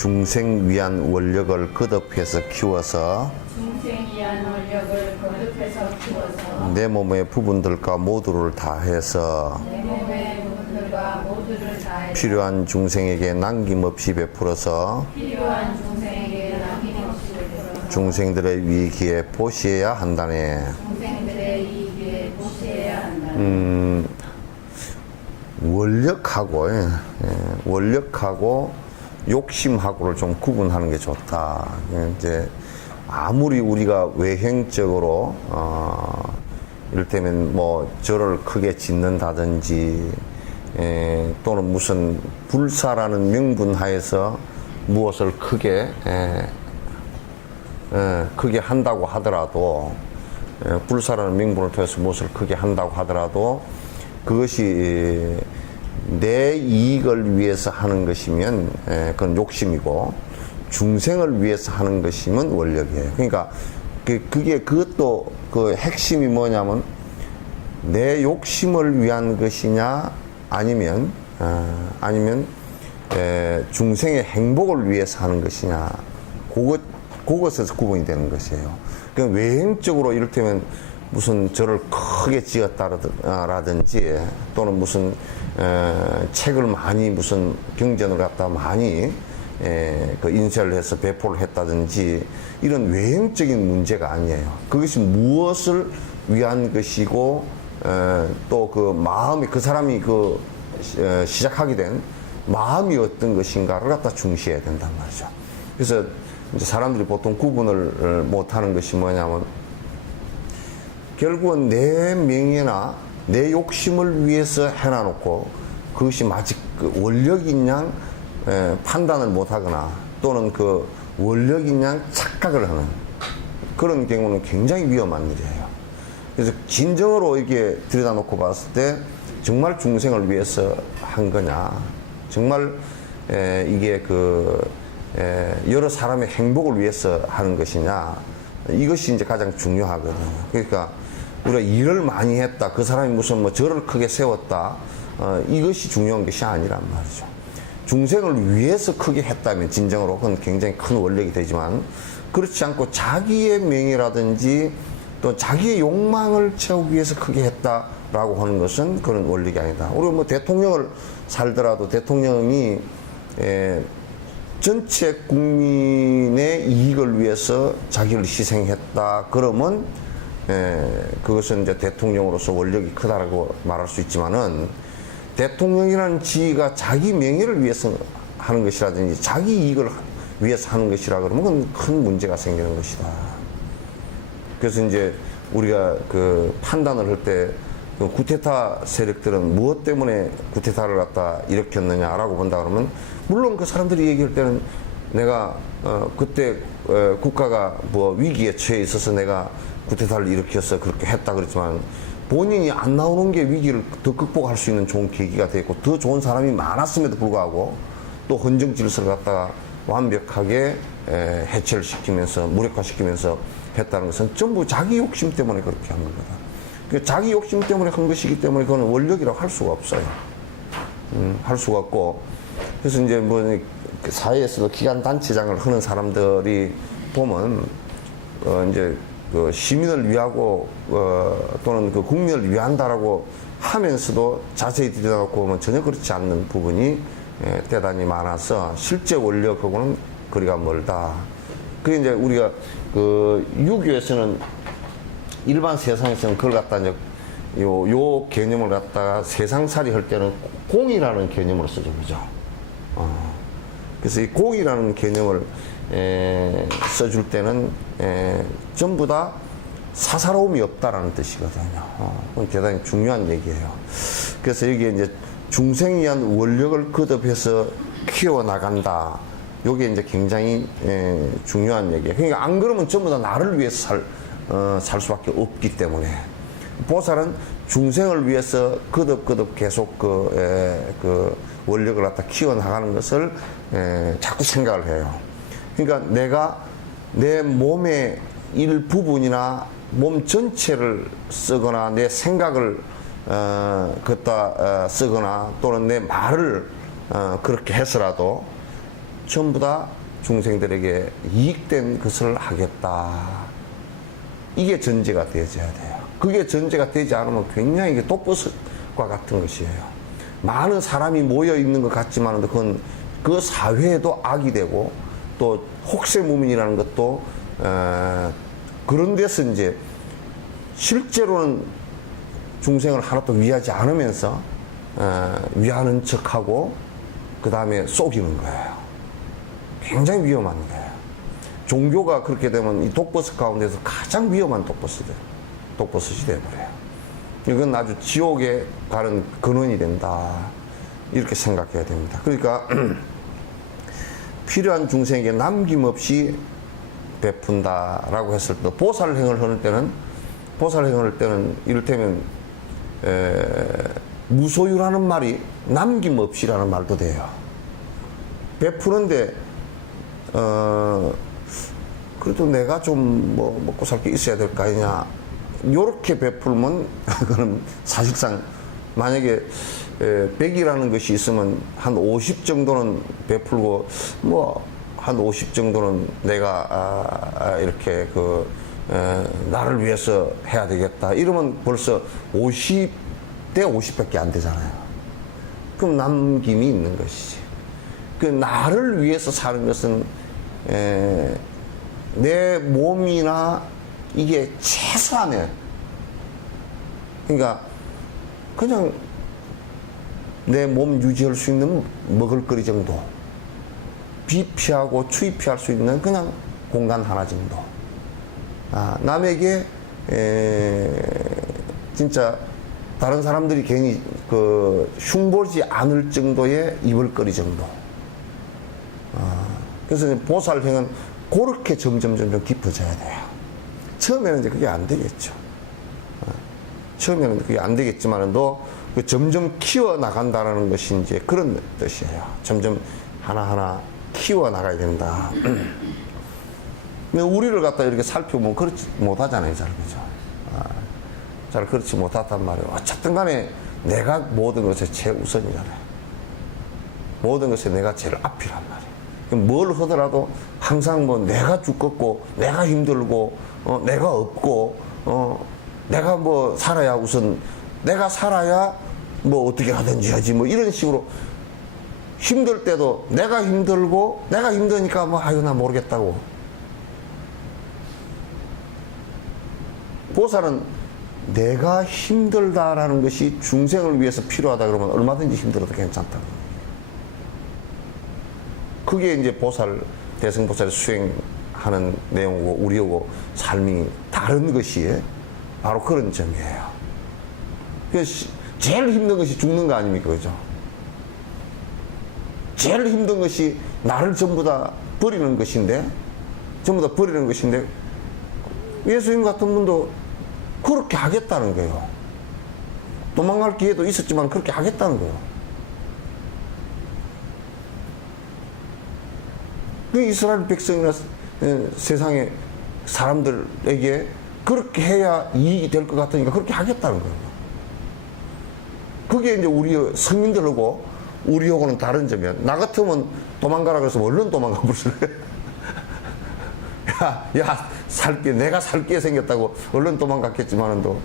중생 위한 원력을 거듭해서 키워서 내 몸의 부분들과 모두를 다해서 필요한 중생에게 남김없이 베풀어서 중생들의 위기에 보시해야 한다네. 원력하고 욕심하고를 좀 구분하는 게 좋다. 이제 아무리 우리가 외형적으로 이를테면 뭐 절을 크게 짓는다든지 또는 무슨 불사라는 명분 하에서 무엇을 크게 한다고 하더라도 불사라는 명분을 통해서 무엇을 크게 한다고 하더라도 그것이 내 이익을 위해서 하는 것이면 그건 욕심이고 중생을 위해서 하는 것이면 원력이에요. 그러니까 그것도 그 핵심이 뭐냐면 내 욕심을 위한 것이냐 아니면 중생의 행복을 위해서 하는 것이냐 그것에서 구분이 되는 것이에요. 그러니까 외형적으로 이를테면 무슨 절을 크게 지었다라든지 또는 무슨 책을 많이 무슨 경전을 갖다 많이 그 인쇄를 해서 배포를 했다든지 이런 외형적인 문제가 아니에요. 그것이 무엇을 위한 것이고 또 그 마음이 그 사람이 시작하게 된 마음이 어떤 것인가를 갖다 중시해야 된단 말이죠. 그래서 이제 사람들이 보통 구분을 못하는 것이 뭐냐면 결국은 내 명예나 내 욕심을 위해서 해놔놓고 그것이 마치 그 원력인 양 판단을 못하거나 또는 그 원력인 양 착각을 하는 그런 경우는 굉장히 위험한 일이에요. 그래서 진정으로 이게 들여다놓고 봤을 때 정말 중생을 위해서 한 거냐, 정말 이게 여러 사람의 행복을 위해서 하는 것이냐, 이것이 이제 가장 중요하거든요. 그러니까 우리가 일을 많이 했다, 그 사람이 무슨 뭐 절을 크게 세웠다, 이것이 중요한 것이 아니란 말이죠. 중생을 위해서 크게 했다면 진정으로 그건 굉장히 큰 원력이 되지만 그렇지 않고 자기의 명예라든지 또 자기의 욕망을 채우기 위해서 크게 했다라고 하는 것은 그런 원력이 아니다. 우리가 뭐 대통령을 살더라도 대통령이 전체 국민의 이익을 위해서 자기를 희생했다 그러면 그것은 이제 대통령으로서 원력이 크다라고 말할 수 있지만은 대통령이라는 지위가 자기 명예를 위해서 하는 것이라든지 자기 이익을 위해서 하는 것이라 그러면 그건 큰 문제가 생기는 것이다. 그래서 이제 우리가 그 판단을 할 때 그 구테타 세력들은 무엇 때문에 구테타를 갖다 일으켰느냐라고 본다 그러면 물론 그 사람들이 얘기할 때는 내가 그때 국가가 뭐 위기에 처해 있어서 내가 구테타를 일으켜서 그렇게 했다 그랬지만 본인이 안 나오는 게 위기를 더 극복할 수 있는 좋은 계기가 되고 더 좋은 사람이 많았음에도 불구하고 또 헌정 질서를 갖다가 완벽하게 해체를 시키면서 무력화시키면서 했다는 것은 전부 자기 욕심 때문에 그렇게 한 겁니다. 그러니까 자기 욕심 때문에 한 것이기 때문에 그건 원력이라고 할 수가 없어요. 할 수가 없고 그래서 이제 뭐 사회에서도 기관 단체장을 하는 사람들이 보면 이제 그 시민을 위하고 또는 그 국민을 위한다라고 하면서도 자세히 들여다놓고 보면 전혀 그렇지 않는 부분이 대단히 많아서 실제 원력하고는 거리가 멀다. 그게 이제 우리가 그 유교에서는 일반 세상에서는 그걸 갖다 이제 요 개념을 갖다가 세상살이 할 때는 공이라는 개념으로 쓰죠, 그죠? 그래서 이 공이라는 개념을 써줄 때는 전부 다 사사로움이 없다라는 뜻이거든요. 그건 대단히 중요한 얘기예요. 그래서 여기에 이제 중생에 의한 원력을 거듭해서 키워나간다. 요게 이제 굉장히 중요한 얘기예요. 그러니까 안 그러면 전부 다 나를 위해서 살 수밖에 없기 때문에 보살은 중생을 위해서 거듭 계속 그 원력을 갖다 키워나가는 것을 자꾸 생각을 해요. 그러니까 내가 내 몸의 일부분이나 몸 전체를 쓰거나 내 생각을 걷다 쓰거나 또는 내 말을 그렇게 해서라도 전부 다 중생들에게 이익된 것을 하겠다. 이게 전제가 되어져야 돼요. 그게 전제가 되지 않으면 굉장히 이게 독버섯과 같은 것이에요. 많은 사람이 모여 있는 것 같지만 그건 그 사회에도 악이 되고 또 혹세무민이라는 것도 그런 데서 이제 실제로는 중생을 하나도 위하지 않으면서 위하는 척하고 그 다음에 속이는 거예요. 굉장히 위험한 거예요. 종교가 그렇게 되면 이 독버섯 가운데서 가장 위험한 독버섯이 되어버려요. 이건 아주 지옥에 가는 근원이 된다. 이렇게 생각해야 됩니다. 그러니까 필요한 중생에게 남김없이 베푼다라고 했을 때 보살행을 하는 때는 이를테면 무소유라는 말이 남김없이라는 말도 돼요. 베푸는데 그래도 내가 좀 뭐 먹고 살 게 있어야 될 거 아니냐 요렇게 베풀면 그건 사실상 만약에 100이라는 것이 있으면 한 50 정도는 베풀고 뭐 한 50 정도는 내가 이렇게 나를 위해서 해야 되겠다 이러면 벌써 50대 50밖에 안 되잖아요. 그럼 남김이 있는 것이지. 그 나를 위해서 사는 것은 내 몸이나 이게 최소한의 그러니까 그냥 내 몸 유지할 수 있는 먹을거리 정도 비 피하고 추위 피할 수 있는 그냥 공간 하나 정도 남에게 진짜 다른 사람들이 괜히 흉보지 않을 정도의 입을거리 정도 그래서 보살행은 그렇게 점점 깊어져야 돼요. 처음에는 이제 그게 안 되겠죠. 처음에는 그게 안 되겠지만도 점점 키워 나간다는 것이 이제 그런 뜻이에요. 점점 하나하나 키워 나가야 된다. 근데 우리를 갖다 이렇게 살펴보면 그렇지 못하잖아요, 잘 그죠? 잘 그렇지 못하단 말이에요. 어쨌든 간에 내가 모든 것에 최우선이잖아요. 모든 것에 내가 제일 앞이란 말이에요. 뭘 하더라도 항상 뭐 내가 죽겠고, 내가 힘들고, 내가 없고, 내가 뭐 살아야 우선, 내가 살아야 뭐 어떻게 하든지 하지 뭐 이런 식으로 힘들 때도 내가 힘들고, 내가 힘드니까 뭐 아유, 나 모르겠다고. 보살은 내가 힘들다라는 것이 중생을 위해서 필요하다 그러면 얼마든지 힘들어도 괜찮다고. 그게 이제 보살, 대승보살이 수행하는 내용이고 우리하고 삶이 다른 것이 바로 그런 점이에요. 그래서 제일 힘든 것이 죽는 거 아닙니까? 그죠? 제일 힘든 것이 나를 전부 다 버리는 것인데, 전부 다 버리는 것인데, 예수님 같은 분도 그렇게 하겠다는 거예요. 도망갈 기회도 있었지만 그렇게 하겠다는 거예요. 그 이스라엘 백성이나 세상의 사람들에게 그렇게 해야 이익이 될 것 같으니까 그렇게 하겠다는 거예요. 그게 이제 우리 성인들하고 우리하고는 다른 점이야. 나 같으면 도망가라 그래서 얼른 도망가 버렸어요. 야, 살게, 내가 살게 생겼다고 얼른 도망갔겠지만도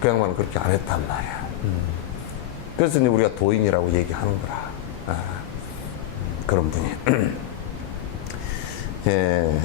그 양반은 그렇게 안 했단 말이야. 그래서 이제 우리가 도인이라고 얘기하는 거라. 그런 분이. 예.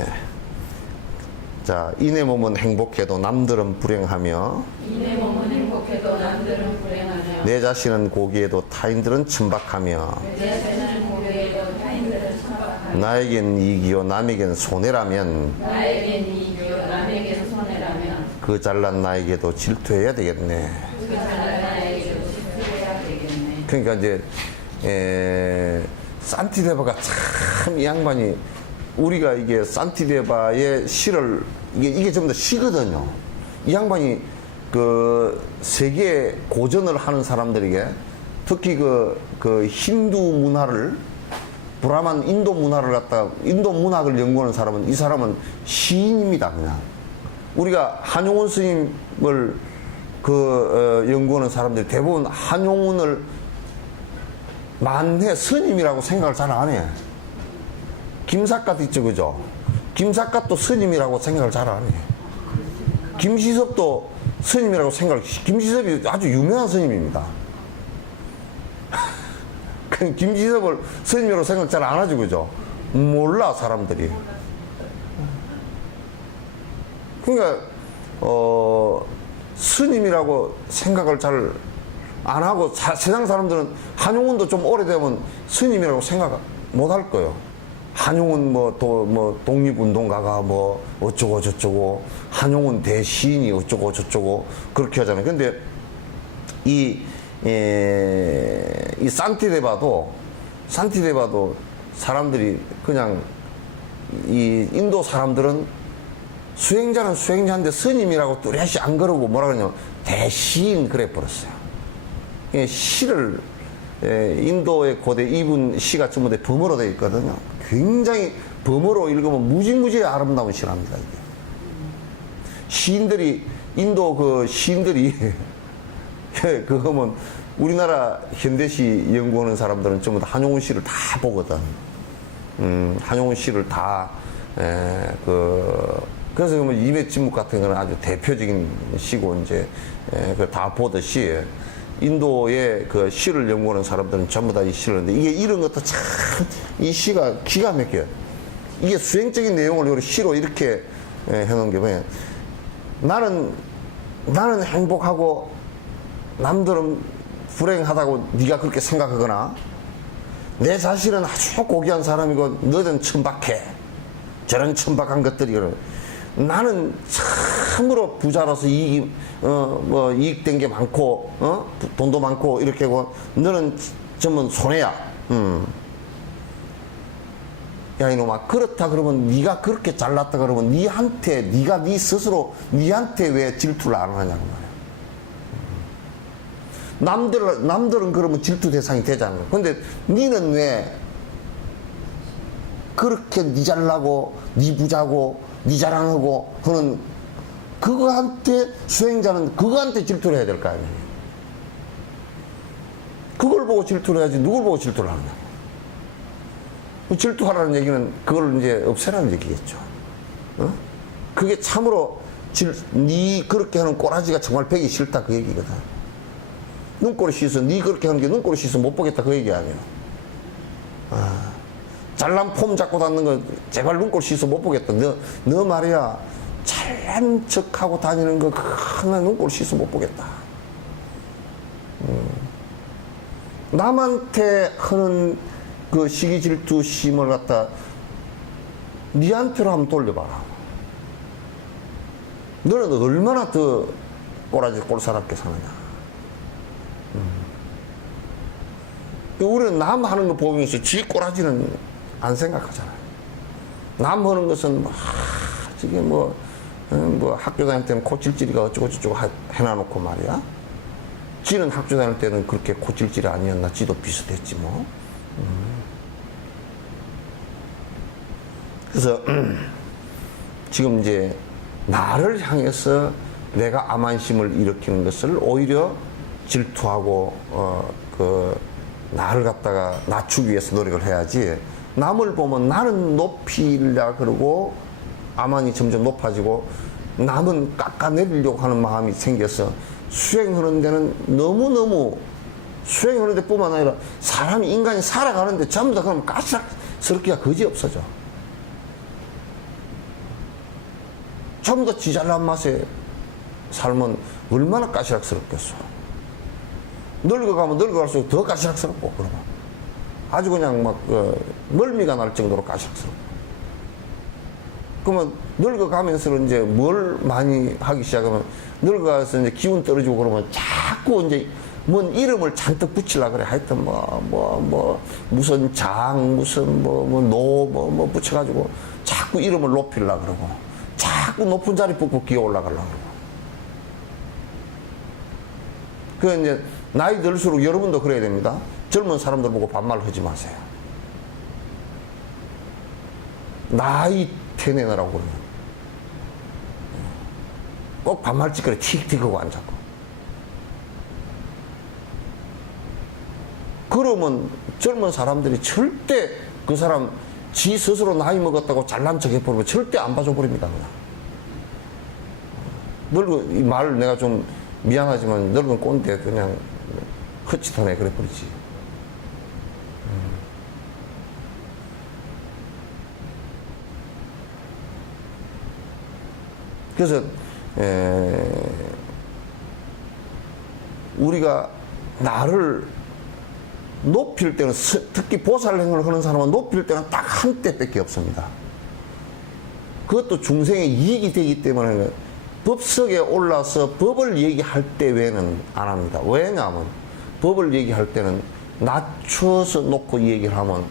자, 이내 몸은 행복해도 남들은 불행하며, 이내 몸은 행복해도 남들은 불행하며, 내 자신은 고귀해도 타인들은 천박하며, 내 자신은 고귀해도 타인들은 천박하며, 나에겐 이익이요 남에겐 손해라면, 나에겐 이익이요 남에겐 손해라면, 그 잘난 나에게도 질투해야 되겠네. 그 잘난 나에게도 질투해야 되겠네. 그러니까 이제 산티데바가 참 이 양반이, 우리가 이게 산티데바의 시를 이게 전부 다 시거든요. 이 양반이 그 세계 고전을 하는 사람들에게 특히 그 힌두 문화를, 브라만 인도 문화를 갖다 인도 문학을 연구하는 사람은, 이 사람은 시인입니다. 그냥 우리가 한용운 스님을 연구하는 사람들이 대부분 한용운을 만해 스님이라고 생각을 잘 안 해. 김삿갓 있죠, 그죠? 김삿갓도 스님이라고 생각을 잘 안 해요. 김시섭도 스님이라고 김시섭이 아주 유명한 스님입니다. 김시섭을 스님이라고 생각 잘 안 하죠, 그죠? 몰라, 사람들이. 그러니까, 스님이라고 생각을 잘 안 하고, 세상 사람들은 한용운도 좀 오래되면 스님이라고 생각 못 할 거예요. 한용운 독립운동가가 어쩌고 저쩌고, 한용운 대시인이 어쩌고 저쩌고, 그렇게 하잖아요. 근데 이 산티데바도 사람들이 그냥 이 인도 사람들은 수행자는 수행자인데 스님이라고 뚜렷이 안 그러고 뭐라 그러냐면 대시인 그래 버렸어요. 시를 인도의 고대 이분 시가 전부 다 범어로 되어 있거든요. 굉장히 범어로 읽으면 무지무지 아름다운 시랍니다. 이게. 시인들이 인도 그 시인들이 그거 하면 우리나라 현대시 연구하는 사람들은 전부 다 한용운 시를 다 보거든. 한용운 시를 다 그래서 뭐 이맥진묵 같은 거는 아주 대표적인 시고 이제 그 다 보듯이 인도의 그 시를 연구하는 사람들은 전부 다 이 시를 하는데 이게 이런 것도 참 이 시가 기가 막혀요. 이게 수행적인 내용을 이렇게 시로 이렇게 해놓은 게 뭐냐. 나는 행복하고 남들은 불행하다고 네가 그렇게 생각하거나 내 자신은 아주 고귀한 사람이고 너는 천박해. 저런 천박한 것들이 나는 참으로 부자로서 이익된 게 많고 돈도 많고 이렇게 하고 너는 전부 손해야. 야 이놈아, 그렇다 그러면 네가 그렇게 잘났다 그러면 네가 네 스스로 네한테 왜 질투를 안 하냐고 말이야. 남들은 그러면 질투 대상이 되잖아. 근데 니는 왜 그렇게 니 잘나고 니 부자고 니 자랑하고 하는 그거한테 수행자는 그거한테 질투를 해야 될 거 아니에요. 그걸 보고 질투를 해야지 누굴 보고 질투를 하느냐. 질투하라는 얘기는 그걸 이제 없애라는 얘기겠죠. 그게 참으로 니 그렇게 하는 꼬라지가 정말 배기 싫다 그 얘기거든. 눈꼬리 씻어 니 그렇게 하는 게 눈꼬리 씻어 못 보겠다 그 얘기 아니에요. 잘난 폼 잡고 다니는 거 제발 눈꼬리 씻어 못 보겠다. 너 말이야 잘난 척하고 다니는 거 하나 눈꼬리 씻어 못 보겠다. 남한테 하는 그 시기 질투 심을 갖다 니한테로 한번 돌려봐라. 너는 얼마나 더 꼴사납게 사느냐. 우리는 남 하는 거 보면서 지 꼬라지는 안 생각하잖아요. 남 하는 것은 저게 학교 다닐 때는 코찔찔이가 어쩌고저쩌고 해놔놓고 말이야. 지는 학교 다닐 때는 그렇게 코찔찔이 아니었나. 지도 비슷했지 뭐. 그래서 지금 이제 나를 향해서 내가 암환심을 일으키는 것을 오히려 질투하고 나를 갖다가 낮추기 위해서 노력을 해야지. 남을 보면 나는 높이려 그러고 암환이 점점 높아지고 남은 깎아내리려고 하는 마음이 생겨서 수행하는 데는 너무너무 수행하는 데뿐만 아니라 인간이 살아가는데 전부 다 그럼 까시락스럽기가 거지없어져. 전부 다 지잘난 맛에 살면 얼마나 까시락스럽겠어. 늙어가면 늙어갈수록 더 까시락스럽고 그러면 아주 그냥 멀미가 날 정도로 까시락스럽고. 그러면 늙어가면서 이제 뭘 많이 하기 시작하면 늙어가서 이제 기운 떨어지고 그러면 자꾸 이제 뭔 이름을 잔뜩 붙이려고 그래. 하여튼 무슨 장 무슨 노 붙여가지고 자꾸 이름을 높이려고 그러고 자꾸 높은 자리 뽑고 기어 올라가려고 그러고. 이제 나이 들수록 여러분도 그래야 됩니다. 젊은 사람들 보고 반말하지 마세요. 나이 태내느라고 그러면 꼭 반말짓거리 틱틱하고 앉았고 그러면 젊은 사람들이 절대 그 사람 지 스스로 나이 먹었다고 잘난 척 해버리면 절대 안 봐줘버립니다. 그냥. 늙은, 이 말 내가 좀 미안하지만 늙은 꼰대 그냥 헛짓하네 그래버리지. 그래서 우리가 나를 높일 때는, 특히 보살행을 하는 사람은 높일 때는 딱 한 때밖에 없습니다. 그것도 중생의 이익이 되기 때문에 법석에 올라서 법을 얘기할 때 외에는 안 합니다. 왜냐하면 법을 얘기할 때는 낮춰서 놓고 얘기를 하면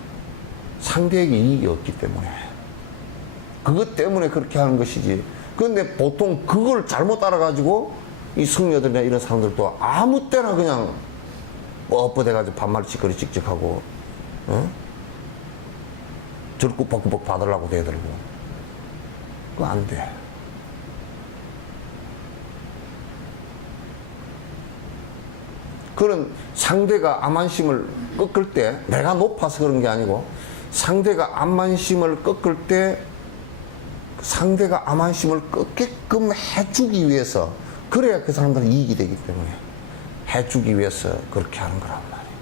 상대에게 이익이 없기 때문에, 그것 때문에 그렇게 하는 것이지. 그런데 보통 그걸 잘못 따라가지고 이 성녀들이나 이런 사람들도 아무 때나 그냥 뻣뻣해가지고 반말 찌꺼리 찍찍하고, 어? 저를 꾸벅꾸벅 받으려고 대들고. 그거 안 돼. 그런 상대가 암만심을 꺾을 때, 내가 높아서 그런 게 아니고, 상대가 암만심을 꺾을 때 상대가 암만심을 꺾게끔 해주기 위해서, 그래야 그 사람들은 이익이 되기 때문에 해주기 위해서 그렇게 하는 거란 말이에요.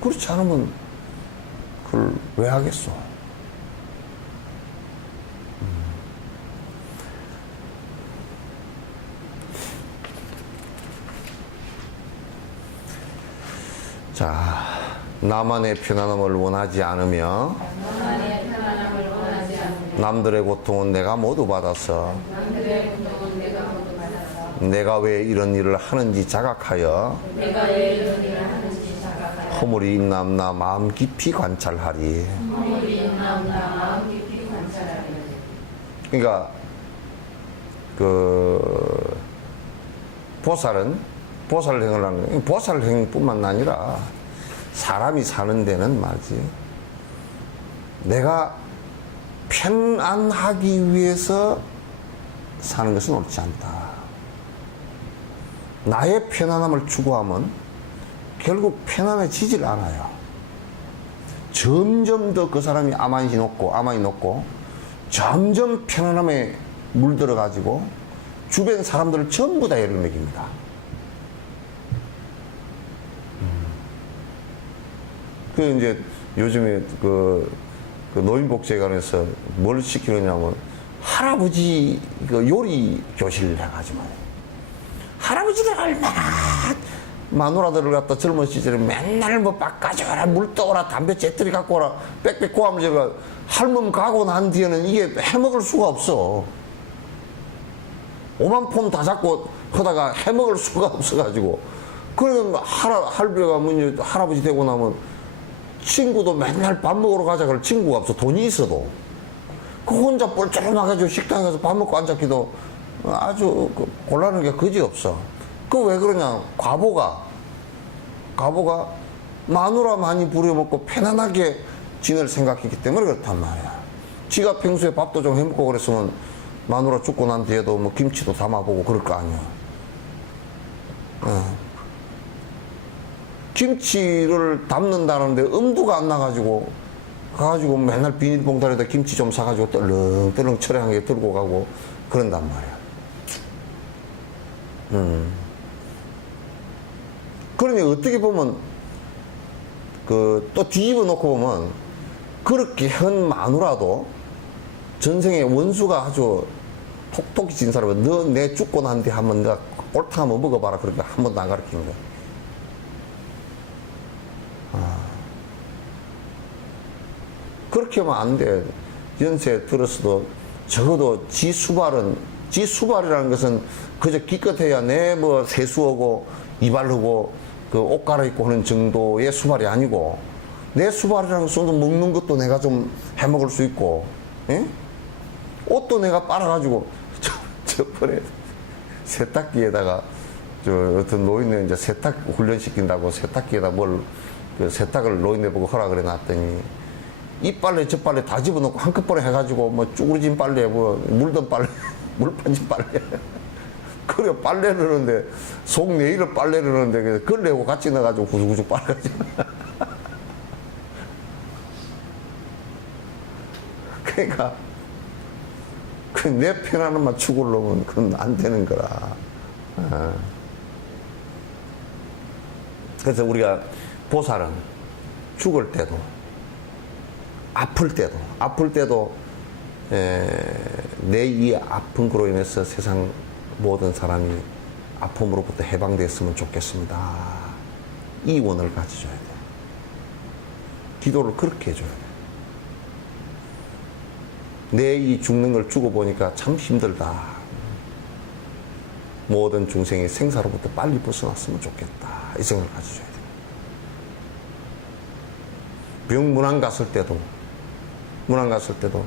그렇지 않으면 그걸 왜 하겠어? 자, 나만의 편안함을 원하지 않으며 나만의 편안함을 원하지 않으며 남들의 고통은 내가 모두 받아서 남들의 고통은 내가 모두 받아서 내가 왜 이런 일을 하는지 자각하여 내가 왜 이런 일을 하는지 자각하여 허물이 있나없나 마음 깊이 관찰하리. 허물이 있나 없나 마음 깊이 관찰하리. 그러니까 그 보살행을 하는, 보살행뿐만 아니라 사람이 사는 데는 말이지, 내가 편안하기 위해서 사는 것은 옳지 않다. 나의 편안함을 추구하면 결국 편안해지질 않아요. 점점 더 그 사람이 아만이 높고 점점 편안함에 물들어 가지고 주변 사람들을 전부 다 애를 먹입니다. 그 이제 요즘에 그 노인복지관에서 뭘 시키느냐면 할아버지 그 요리 교실을 해가지고, 할아버지들 얼마나 마누라들을 갖다 젊은 시절에 맨날 뭐 밥 가져와라, 물 떠오라, 담배 재떨이 갖고 오라, 빽빽 고하면 제가 할멈 가고 난 뒤에는 이게 해먹을 수가 없어. 오만 폼 다 잡고 하다가 해먹을 수가 없어가지고, 그러면 할배가 할아버지 되고 나면 친구도 맨날 밥 먹으러 가자 그럴 친구가 없어. 돈이 있어도. 그 혼자 뻘쭘해가지고 식당에 가서 밥 먹고 앉았기도 아주 곤란한 게 그지 없어. 그 왜 그러냐. 과보가 마누라 많이 부려먹고 편안하게 지낼 생각했기 때문에 그렇단 말이야. 지가 평소에 밥도 좀 해먹고 그랬으면 마누라 죽고 난 뒤에도 뭐 김치도 담아보고 그럴 거 아니야. 김치를 담는다는데 엄두가 안 나가지고 가가지고 맨날 비닐봉다리에다 김치 좀 사가지고 떨렁떨렁 처량하게 들고 가고 그런단 말이야. 그러니 어떻게 보면 또 뒤집어 놓고 보면 그렇게 한 마누라도 전생에 원수가 아주 톡톡히 진 사람은 너 내 죽고 난 뒤 한번 내가 옳다 한번 먹어봐라 그렇게 한 번도 안 가르치는 거야. 그렇게 하면 안 돼. 연세 들었어도 적어도 지수발이라는 것은 그저 기껏해야 내 뭐 세수하고 이발하고 그 옷 갈아입고 하는 정도의 수발이 아니고, 내 수발이라는 것은 먹는 것도 내가 좀 해먹을 수 있고, 예? 옷도 내가 빨아가지고 저번에 세탁기에다가 어떤 노인네 이제 세탁 훈련시킨다고 세탁기에다 그 세탁을 노인네 보고 허라 그래 놨더니 이 빨래 저 빨래 다 집어넣고 한꺼번에 해가지고 뭐 쭈그러진 빨래 뭐 물든 빨래 물 빠진 빨래 그래, 빨래를 하는데, 속 내일을 빨래를 하는데, 그걸 내고 같이 넣어가지고 구죽구죽 빨아가지고. 그러니까, 그 내 편안함만 추구하려면 그건 안 되는 거라. 그래서 우리가 보살은 죽을 때도, 아플 때도, 내 이 아픈 거로 인해서 세상 모든 사람이 아픔으로부터 해방됐으면 좋겠습니다. 이 원을 가져줘야 돼. 기도를 그렇게 해줘야 돼. 내 이 죽는 걸 죽어보니까 참 힘들다. 모든 중생이 생사로부터 빨리 벗어났으면 좋겠다. 이 생각을 가져줘야 돼. 병문안 갔을 때도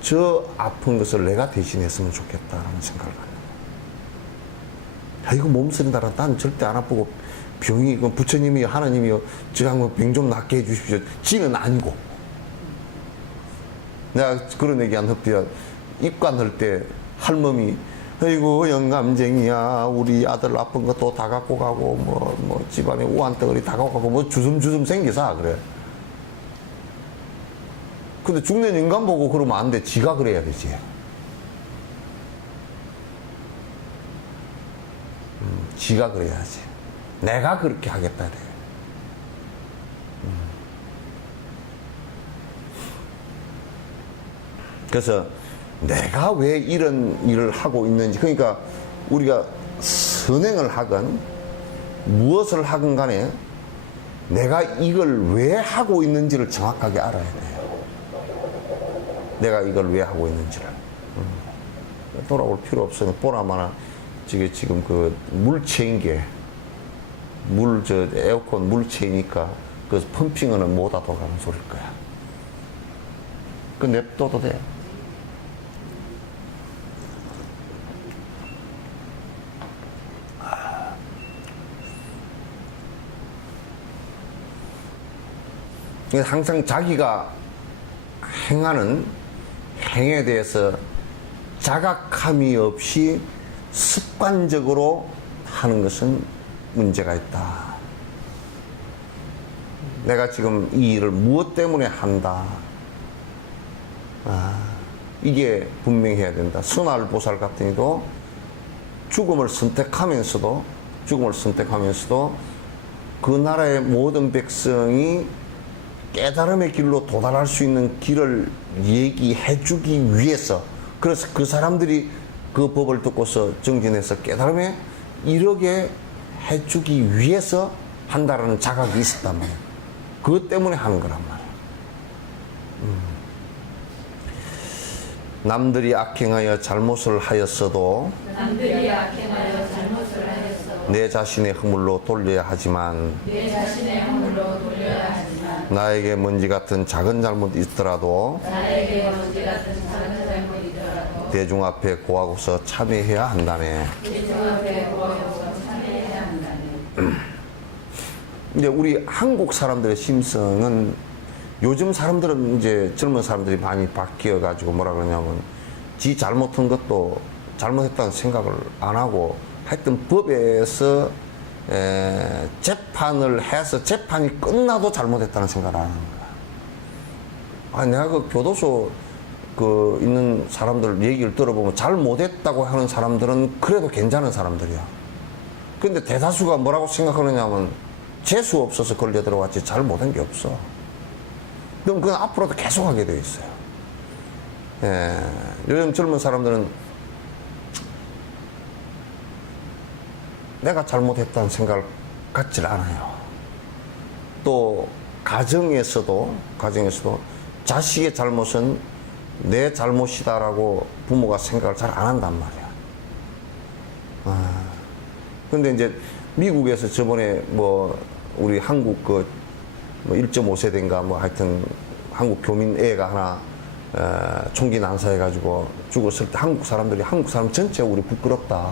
저 아픈 것을 내가 대신했으면 좋겠다라는 생각을 갖는 거야. 이거 몸쓰린다라 난 절대 안 아프고 병이 부처님이 하나님이요 지금 병 좀 낫게 해주십시오. 지는 아니고. 내가 그런 얘기 안 흡디야. 입관할 때 할멈이 아이고 영감쟁이야 우리 아들 아픈 것도 다 갖고 가고 뭐 집안에 우한덩어리 다 갖고 가고 뭐 주섬주섬 생겨서 그래. 근데 죽는 인간 보고 그러면 안 돼. 지가 그래야 되지. 지가 그래야지. 내가 그렇게 하겠다 그래. 그래서 내가 왜 이런 일을 하고 있는지, 그러니까 우리가 선행을 하건 무엇을 하건 간에 내가 이걸 왜 하고 있는지를 정확하게 알아야 돼요. 내가 이걸 왜 하고 있는지를. 돌아올 필요 없으니 보나마나 지금 그 물체인 에어컨 물체이니까 그 펌핑은 뭐다 돌아가는 소리일 거야. 그 냅둬도 돼. 항상 자기가 행하는 행에 대해서 자각함이 없이 습관적으로 하는 것은 문제가 있다. 내가 지금 이 일을 무엇 때문에 한다. 이게 분명해야 된다. 순할 보살 같은 이도 죽음을 선택하면서도 그 나라의 모든 백성이 깨달음의 길로 도달할 수 있는 길을 얘기해 주기 위해서, 그래서 그 사람들이 그 법을 듣고서 정진해서 깨달음에 이르게 해 주기 위해서 한다라는 자각이 있었단 말이야. 그것 때문에 하는 거란 말이야. 남들이 악행하여 잘못을 하였어도 내 자신의 허물로 돌려야 하지만 나에게 먼지 같은 작은 잘못이 있더라도 대중 앞에 고하고서 참회해야 한다네. 이제 우리 한국 사람들의 심성은, 요즘 사람들은 이제 젊은 사람들이 많이 바뀌어 가지고 뭐라 그러냐면 지 잘못한 것도 잘못했다는 생각을 안 하고 하여튼 법에서 재판을 해서 재판이 끝나도 잘못했다는 생각을 안 하는 거야. 내가 그 교도소 있는 사람들 얘기를 들어보면 잘못했다고 하는 사람들은 그래도 괜찮은 사람들이야. 근데 대다수가 뭐라고 생각하느냐면 재수 없어서 걸려 들어왔지 잘못한 게 없어. 그럼 그건 앞으로도 계속 하게 되어 있어요. 요즘 젊은 사람들은 내가 잘못했다는 생각을 갖질 않아요. 또 가정에서도 자식의 잘못은 내 잘못이다라고 부모가 생각을 잘 안 한단 말이야. 근데 이제 미국에서 저번에 우리 한국 1.5세대인가 하여튼 한국 교민 애가 하나 총기 난사해가지고 죽었을 때 한국 사람 전체 우리 부끄럽다.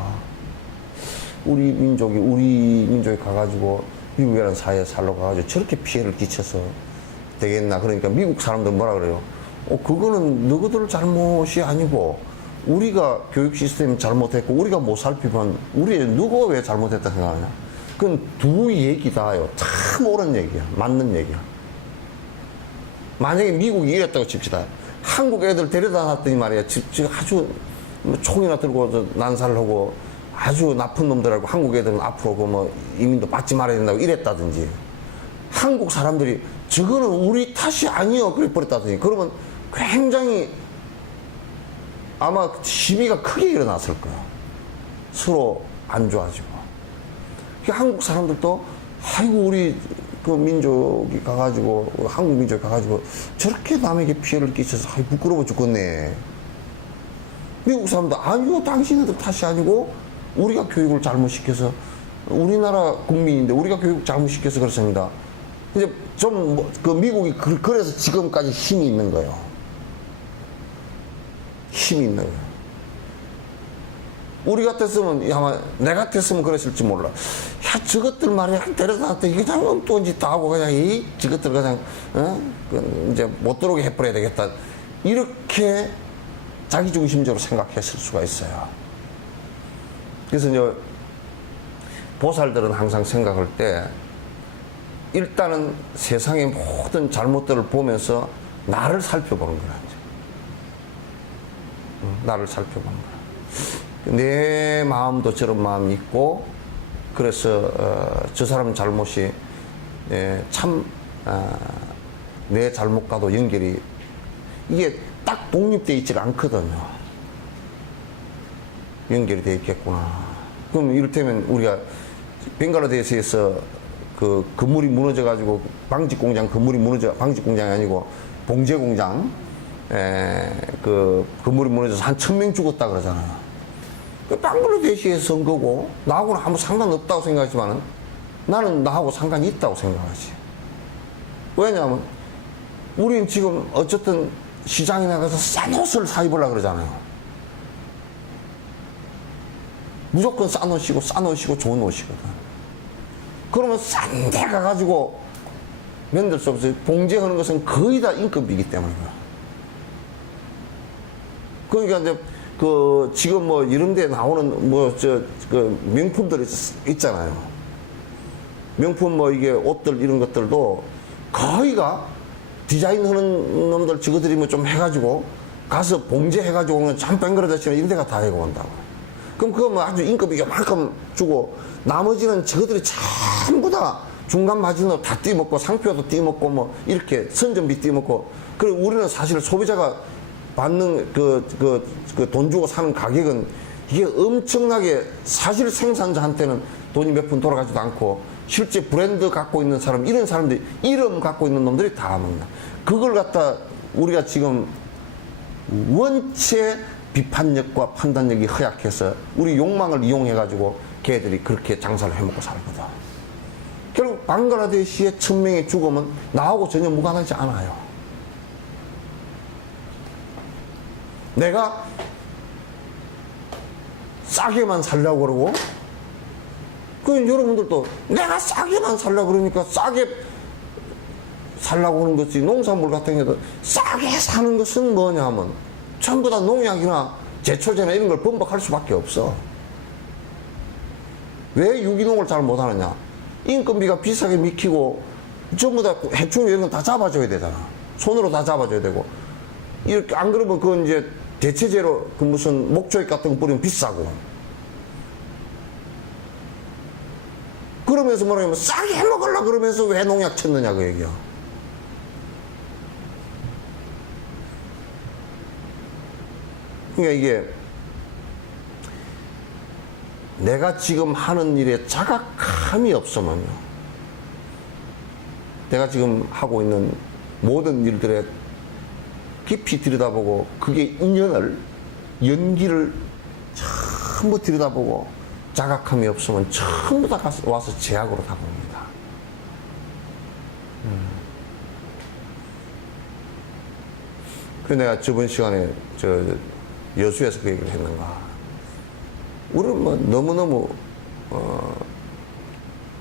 우리 민족이 가가지고 미국이라는 사회에 살러 가가지고 저렇게 피해를 끼쳐서 되겠나. 그러니까 미국 사람들 뭐라 그래요? 그거는 너희들 잘못이 아니고 우리가 교육 시스템이 잘못했고 우리가 못 살피면 우리 누가 왜 잘못했다 생각하냐? 그건 두 얘기다요. 참 옳은 얘기야. 맞는 얘기야. 만약에 미국이 이랬다고 칩시다. 한국 애들 데려다 놨더니 말이야. 지금 아주 총이나 들고 난사를 하고 아주 나쁜 놈들하고 한국 애들은 앞으로 뭐 이민도 받지 말아야 된다고 이랬다든지, 한국 사람들이 저거는 우리 탓이 아니요 그래 버렸다든지, 그러면 굉장히 아마 시비가 크게 일어났을 거야. 서로 안 좋아지고. 한국 사람들도 아이고 우리 그 민족이 가가지고, 한국 민족이 가가지고 저렇게 남에게 피해를 끼쳐서 아이 부끄러워 죽겠네. 미국 사람도 아니요 당신들 탓이 아니고 우리가 교육을 잘못 시켜서, 우리나라 국민인데 우리가 교육 잘못 시켜서 그렇습니다. 이제 좀 그 미국이 그래서 지금까지 힘이 있는 거예요. 힘이 있는 거예요. 우리 같았으면, 아마 내 같았으면 그랬을지 몰라. 야, 저것들 말이야, 데려다 놨더니 이게 그냥 엉뚱한 짓 다 하고 그냥 저것들 그냥, 이제 못 들어오게 해버려야 되겠다. 이렇게 자기중심적으로 생각했을 수가 있어요. 그래서 이제 보살들은 항상 생각할 때 일단은 세상의 모든 잘못들을 보면서 나를 살펴보는 거야. 나를 살펴보는 거야. 내 마음도 저런 마음이 있고, 그래서 저 사람 잘못이 참 내 잘못과도 연결이, 이게 딱 독립되어 있지가 않거든요. 연결이 되어 있겠구나. 그럼 이를테면 우리가 벵갈라데시에서 그 건물이 무너져가지고 방직공장 건물이 무너져, 방직공장이 아니고 봉제공장, 그 건물이 무너져서 한 1000명 죽었다 그러잖아요. 그 방글라데시에서 온 거고 나하고는 아무 상관없다고 생각하지만 나는 나하고 상관이 있다고 생각하지. 왜냐하면 우린 지금 어쨌든 시장에 나가서 싼 옷을 사입으려고 그러잖아요. 무조건 싼 옷이고 좋은 옷이거든. 그러면 싼 데 가가지고 만들 수 없어요. 봉제하는 것은 거의 다 인건비이기 때문이에요. 그러니까 이제 그 지금 뭐 이런 데 나오는 그 명품들이 있잖아요. 명품 뭐 이게 옷들 이런 것들도 거의가 디자인 하는 놈들 저거들이 뭐 좀 해가지고 가서 봉제 해가지고 오면 참 뱅그라데시나 이런 데가 다 해고 온다고. 그럼 그거 뭐 아주 인건비 요만큼 주고 나머지는 저거들이 전부 다 중간 마진으로 다 띄먹고 상표도 띄먹고 뭐 이렇게 선전비 띄먹고. 그리고 우리는 사실 소비자가 받는 돈 주고 사는 가격은 이게 엄청나게, 사실 생산자한테는 돈이 몇 푼 돌아가지도 않고 실제 브랜드 갖고 있는 사람, 이런 사람들이 이름 갖고 있는 놈들이 다 먹나. 그걸 갖다 우리가 지금 원체 비판력과 판단력이 허약해서 우리 욕망을 이용해가지고 걔들이 그렇게 장사를 해먹고 살거든. 결국 방글라데시의 1000명이 죽으면 나하고 전혀 무관하지 않아요. 내가 싸게만 살려고 그러고, 여러분들도 내가 싸게만 살려고 그러니까 싸게 살려고 하는 것이, 농산물 같은 경우도 싸게 사는 것은 뭐냐 하면 전부 다 농약이나 제초제나 이런 걸 번복할 수밖에 없어. 왜 유기농을 잘 못하느냐? 인건비가 비싸게 미키고 전부 다 해충 이런 건 다 잡아줘야 되잖아. 손으로 다 잡아줘야 되고. 이렇게 안 그러면 그건 이제 대체제로 그 무슨 목조액 같은 거 뿌리면 비싸고. 그러면서 뭐냐면 싸게 해먹으려고 그러면서 왜 농약 쳤느냐 그 얘기야. 그러니까 이게 내가 지금 하는 일에 자각함이 없으면요, 내가 지금 하고 있는 모든 일들에 깊이 들여다보고 그게 연기를 전부 들여다보고 자각함이 없으면 전부 다 와서 제약으로 다봅니다. 그래서 내가 저번 시간에 여수에서 그 얘기를 했는가. 우리는 뭐 너무너무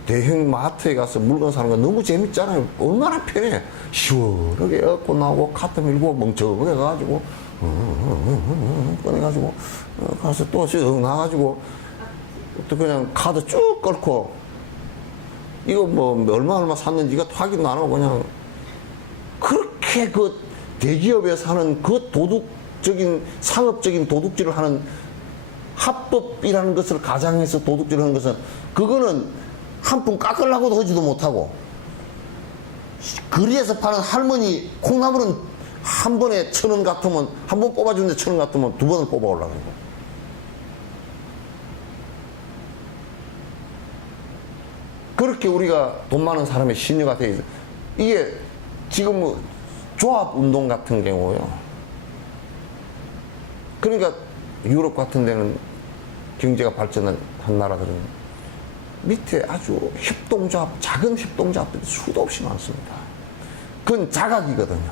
대형 마트에 가서 물건 사는 거 너무 재밌잖아요. 얼마나 편해. 시원하게 에어컨 나오고 카트 밀고 멍청해 가지고 꺼내가지고 가서 또 쓱 나가지고 또 그냥 카드 쭉 끊고 이거 뭐 얼마 샀는지 이거 확인도 안 하고 그냥 그렇게 그 대기업에서 하는 그 도둑적인 상업적인 도둑질을 하는 합법이라는 것을 가장해서 도둑질을 하는 것은 그거는 한 푼 깎으려고도 하지도 못하고 거리에서 파는 할머니 콩나물은 한 번에 1,000원 같으면 한 번 뽑아주는데 1,000원 같으면 두 번을 뽑아오려고 그러고 그렇게 우리가 돈 많은 사람의 신유가 돼 있어. 이게 지금 뭐 조합운동 같은 경우요. 그러니까 유럽 같은 데는 경제가 발전한 나라들은 밑에 아주 협동조합, 작은 협동조합들이 수도 없이 많습니다. 그건 자각이거든요.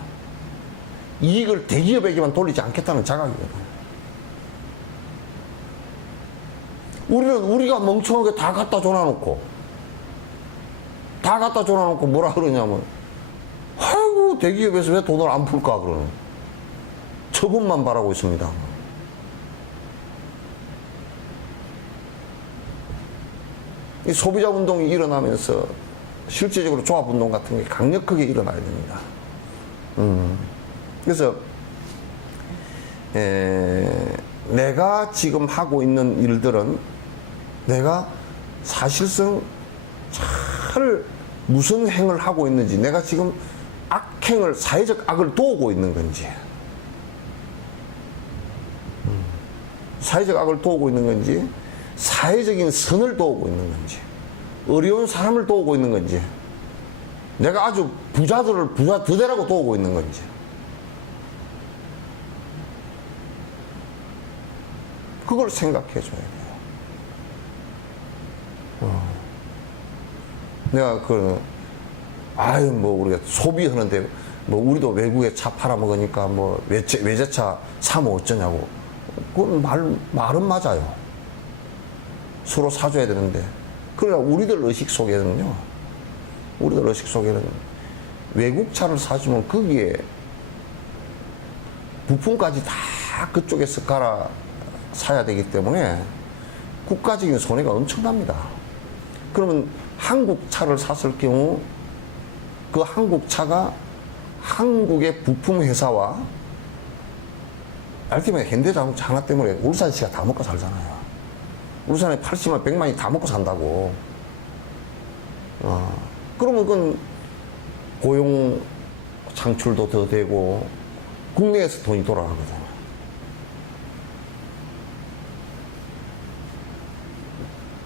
이익을 대기업에게만 돌리지 않겠다는 자각이거든요. 우리가 멍청하게 다 갖다 줘놔놓고 뭐라 그러냐면 아이고 대기업에서 왜 돈을 안 풀까 그러는 처분만 바라고 있습니다. 이 소비자 운동이 일어나면서 실제적으로 조합 운동 같은 게 강력하게 일어나야 됩니다. 그래서 내가 지금 하고 있는 일들은 내가 사실상 잘 무슨 행을 하고 있는지, 내가 지금 악행을, 사회적 악을 도우고 있는 건지, 사회적 악을 도우고 있는 건지, 사회적인 선을 도우고 있는 건지, 어려운 사람을 도우고 있는 건지, 내가 아주 부자들을 부자 되라고 도우고 있는 건지. 그걸 생각해 줘야 돼요. 내가 뭐 우리가 소비하는데 뭐 우리도 외국에 차 팔아먹으니까 뭐 외제차 사면 어쩌냐고. 그건 말은 맞아요. 서로 사줘야 되는데. 그러나 우리들 의식 속에는요, 외국 차를 사주면 거기에 부품까지 다 그쪽에서 갈아 사야 되기 때문에 국가적인 손해가 엄청납니다. 그러면 한국 차를 샀을 경우 그 한국 차가 한국의 부품 회사와 알티메 현대자동차 하나 때문에 울산시가 다 먹고 살잖아요. 울산에 80만, 100만이 다 먹고 산다고. 그러면 그건 고용 창출도 더 되고 국내에서 돈이 돌아가거든요.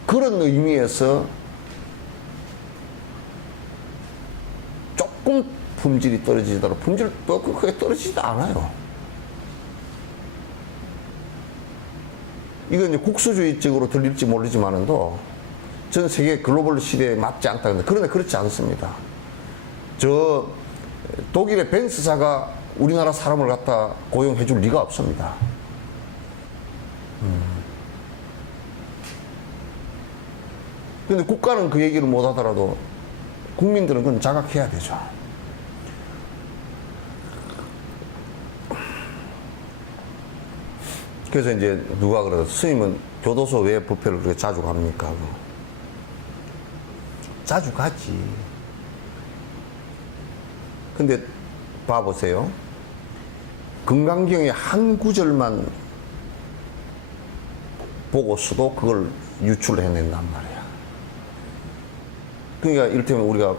그런 의미에서 조금 품질이 떨어지더라도 품질 크게 떨어지지도 않아요. 이건 이제 국수주의적으로 들릴지 모르지만도 전 세계 글로벌 시대에 맞지 않다. 그런데 그렇지 않습니다. 저 독일의 벤츠사가 우리나라 사람을 갖다 고용해 줄 리가 없습니다. 근데 국가는 그 얘기를 못 하더라도 국민들은 그건 자각해야 되죠. 그래서 이제 누가 그러죠. 스님은 교도소 왜 법회를 그렇게 자주 갑니까? 자주 가지. 근데 봐보세요. 금강경의 한 구절만 보고서도 그걸 유출을 해낸단 말이야. 그러니까 이를테면 우리가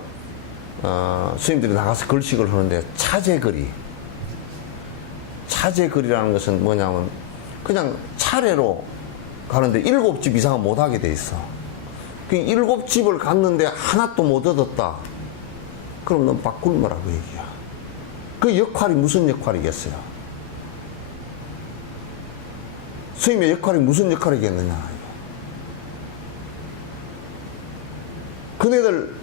스님들이 나가서 글식을 하는데 차제글이라는 것은 뭐냐면 그냥 차례로 가는데 7집 이상은 못 하게 돼 있어. 그 7집을 갔는데 하나도 못 얻었다. 그럼 넌 바꿀머라고 얘기야. 그 역할이 무슨 역할이겠어요? 스님의 역할이 무슨 역할이겠느냐. 그네들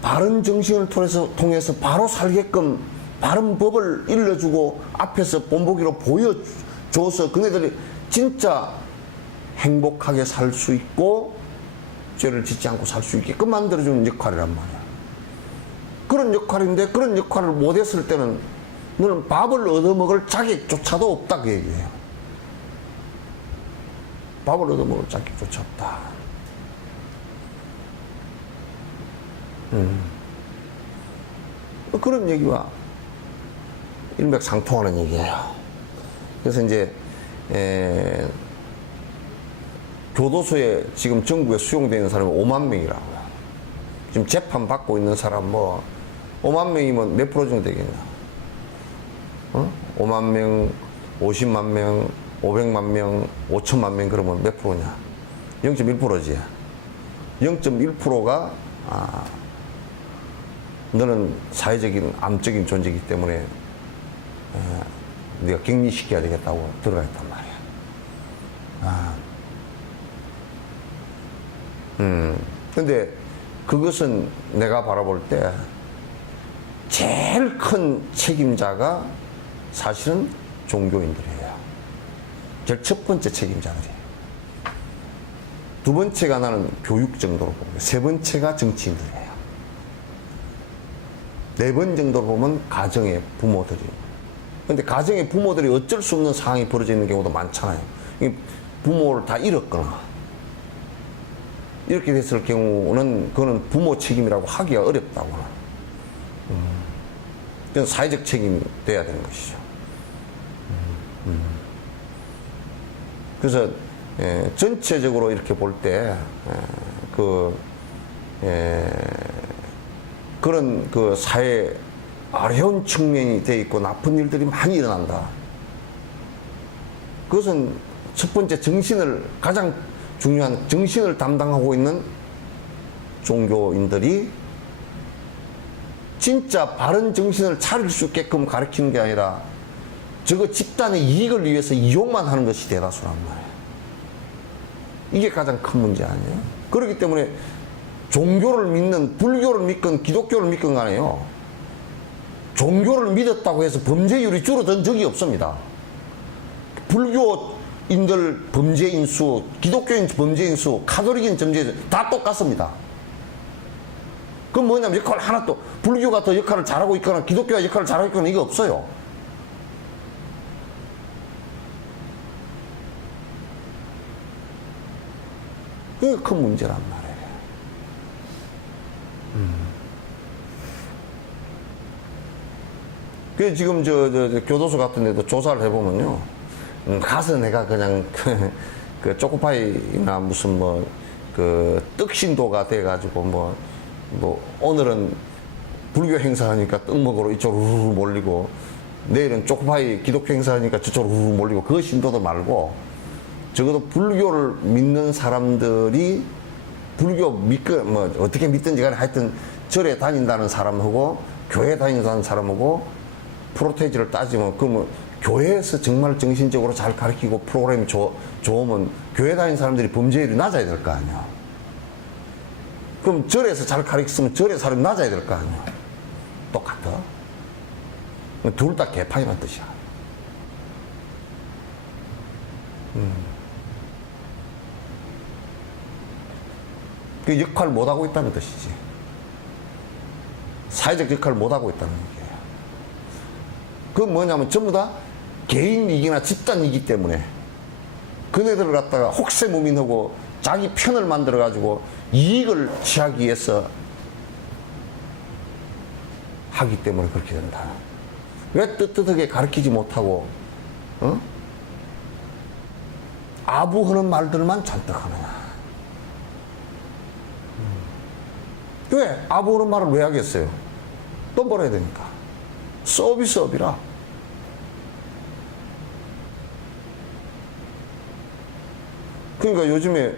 바른 정신을 통해서 바로 살게끔 바른 법을 일러주고 앞에서 본보기로 보여줘서 그네들이 진짜 행복하게 살 수 있고 죄를 짓지 않고 살 수 있게끔 만들어주는 역할이란 말이야. 그런 역할인데 그런 역할을 못했을 때는 너는 밥을 얻어먹을 자격조차도 없다 그 얘기예요. 밥을 얻어먹을 자격조차 없다. 그런 얘기와 일맥상통하는 얘기예요. 그래서 이제 교도소에 지금 전국에 수용되어 있는 사람이 5만 명이라고요. 지금 재판 받고 있는 사람 뭐 5만 명이면 몇 프로 정도 되겠냐? 5만 명, 50만 명, 500만 명, 5천만 명 그러면 몇 프로냐? 0.1%지. 0.1%가 너는 사회적인 암적인 존재이기 때문에 네가 격리시켜야 되겠다고 들어가 있단 말이야. 근데 그것은 내가 바라볼 때 제일 큰 책임자가 사실은 종교인들이에요. 제일 첫 번째 책임자들이에요. 두 번째가 나는 교육 정도로 보고, 세 번째가 정치인들이에요. 네 번 정도로 보면 가정의 부모들이. 근데 가정의 부모들이 어쩔 수 없는 상황이 벌어져 있는 경우도 많잖아요. 부모를 다 잃었거나 이렇게 됐을 경우는 그거는 부모 책임이라고 하기가 어렵다고나. 그건 사회적 책임이 돼야 되는 것이죠. 그래서 전체적으로 이렇게 볼 때 그런 그 사회 어려운 측면이 돼 있고 나쁜 일들이 많이 일어난다. 그것은 첫 번째 가장 중요한 정신을 담당하고 있는 종교인들이 진짜 바른 정신을 차릴 수 있게끔 가르치는 게 아니라 저거 집단의 이익을 위해서 이용만 하는 것이 대다수란 말이에요. 이게 가장 큰 문제 아니에요? 그렇기 때문에 종교를 믿는, 불교를 믿건 기독교를 믿건 간에요. 종교를 믿었다고 해서 범죄율이 줄어든 적이 없습니다. 불교인들 범죄인 수, 기독교인 범죄인 수, 카톨릭인 범죄인 수 다 똑같습니다. 그럼 뭐냐면 역할 하나 또 불교가 더 역할을 잘하고 있거나 기독교가 역할을 잘하고 있거나 이게 없어요. 그게 큰 문제란 말이에요. 그래서 지금 저 교도소 같은 데도 조사를 해보면요. 가서 내가 그냥 그 초코파이나 무슨 그 떡신도가 돼가지고 뭐 오늘은 불교 행사하니까 떡 먹으러 이쪽으로 우르르 몰리고 내일은 초코파이 기독교 행사하니까 저쪽으로 우르르 몰리고 그 신도도 말고 적어도 불교를 믿는 사람들이 불교 뭐 어떻게 믿든지 간에 하여튼 절에 다닌다는 사람하고 교회 다닌다는 사람하고 프로테이지를 따지면 그러면 교회에서 정말 정신적으로 잘 가르치고 프로그램이 좋으면 교회 다니는 사람들이 범죄율이 낮아야 될 거 아니야. 그럼 절에서 잘 가르쳤으면 절의 사람이 낮아야 될 거 아니야. 똑같아. 둘 다 개판이란 뜻이야. 그 역할을 못하고 있다는 뜻이지. 사회적 역할을 못하고 있다는 얘기예요. 그건 뭐냐면 전부 다 개인 이익이나 집단 이익이기 때문에 그네들을 갖다가 혹세무민하고 자기 편을 만들어가지고 이익을 취하기 위해서 하기 때문에 그렇게 된다. 왜 떳떳하게 가르치지 못하고 아부하는 말들만 잔뜩 하느냐. 왜? 아부하는 말을 왜 하겠어요? 돈 벌어야 되니까. 서비스업이라. 그러니까 요즘에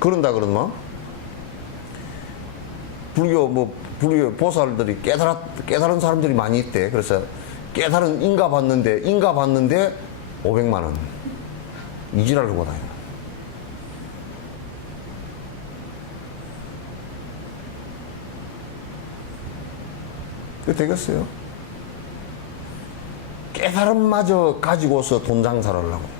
그런다 그러면 불교 보살들이 깨달은 사람들이 많이 있대. 그래서 깨달은 인가 받는데 500만 원. 이지랄 하고 다녀. 그게 되겠어요? 깨달음마저 가지고서 돈 장사를 하려고.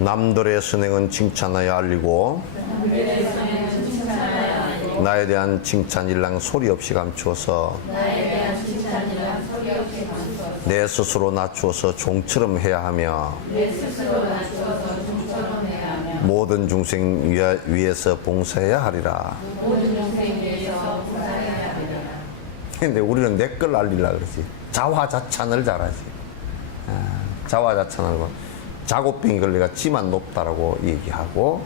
남들의 선행은 칭찬하여 알리고 나에 대한 칭찬 일랑 소리 없이 감추어서 내 스스로 낮추어서 종처럼 해야 하며 모든 중생 위해서 봉사해야 하리라. 근데 우리는 내 걸 알리려고 그러지. 자화자찬을 잘하지. 자화자찬을 자고병이 걸려가 지만 높다라고 얘기하고,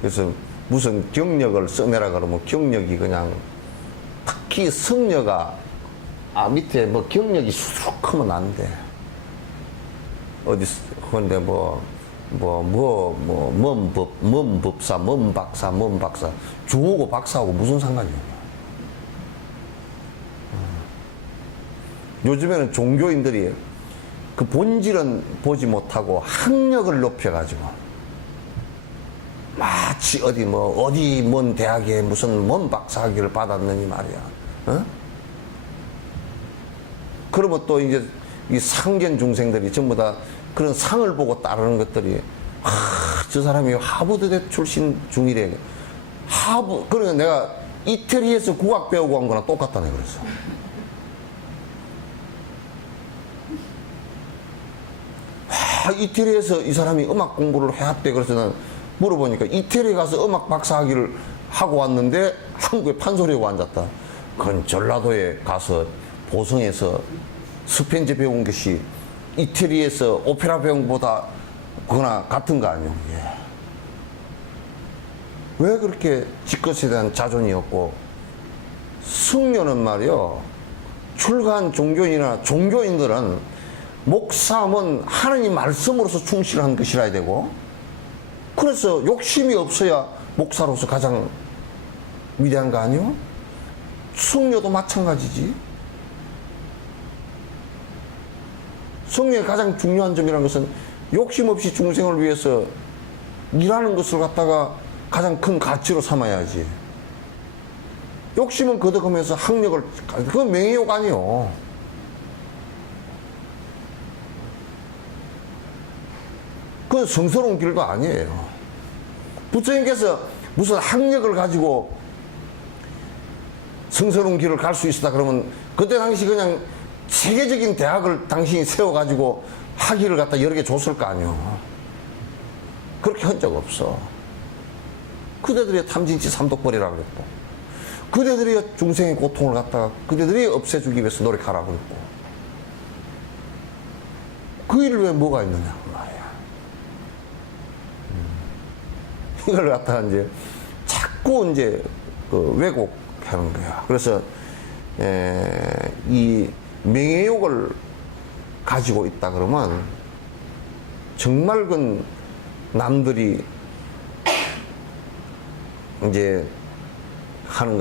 그래서 무슨 경력을 써내라 그러면 경력이 그냥 특히 성녀가 밑에 뭐 경력이 수룩하면 안 돼. 어디 근데 뭔 법사, 뭔 박사 주하고 박사하고 무슨 상관이야? 요즘에는 종교인들이 그 본질은 보지 못하고 학력을 높여가지고 마치 어디 먼 대학에 무슨 뭔 박사 학위를 받았느니 말이야. 어? 그러면 또 이제 이 상견 중생들이 전부 다 그런 상을 보고 따르는 것들이, 저 사람이 하버드대 출신 중이래. 그러니까 내가 이태리에서 국악 배우고 한 거랑 똑같다네, 그래서. 이태리에서 이 사람이 음악 공부를 해왔대. 그래서 난 물어보니까 이태리 가서 음악 박사 학위를 하고 왔는데 한국에 판소리하고 앉았다. 그건 전라도에 가서 보성에서 스페인제 배운 것이 이태리에서 오페라 배운 것보다 그거나 같은 거 아니오. 예. 왜 그렇게 지껏에 대한 자존이 없고, 승려는 말이요, 출가한 종교인이나 종교인들은 목사면 하나님 말씀으로서 충실한 것이라야 되고, 그래서 욕심이 없어야 목사로서 가장 위대한 거 아니오? 승려도 마찬가지지. 승려의 가장 중요한 점이라는 것은 욕심 없이 중생을 위해서 일하는 것을 갖다가 가장 큰 가치로 삼아야지. 욕심은 거둬가면서 학력을, 그건 명예욕 아니요. 그건 성스러운 길도 아니에요. 부처님께서 무슨 학력을 가지고 성스러운 길을 갈 수 있었다 그러면 그때 당시 그냥 세계적인 대학을 당신이 세워가지고 학위를 갖다 여러 개 줬을 거 아니에요. 그렇게 한 적 없어. 그대들이 탐진치 삼독벌이라고 그랬고, 그대들이 중생의 고통을 갖다가 그대들이 없애주기 위해서 노력하라고 그랬고, 그 일을 왜 뭐가 있느냐 그 말이야. 이걸 갖다가 이제 자꾸 이제 왜곡하는 거야. 그래서 이 명예욕을 가지고 있다 그러면 정말 그 남들이 이제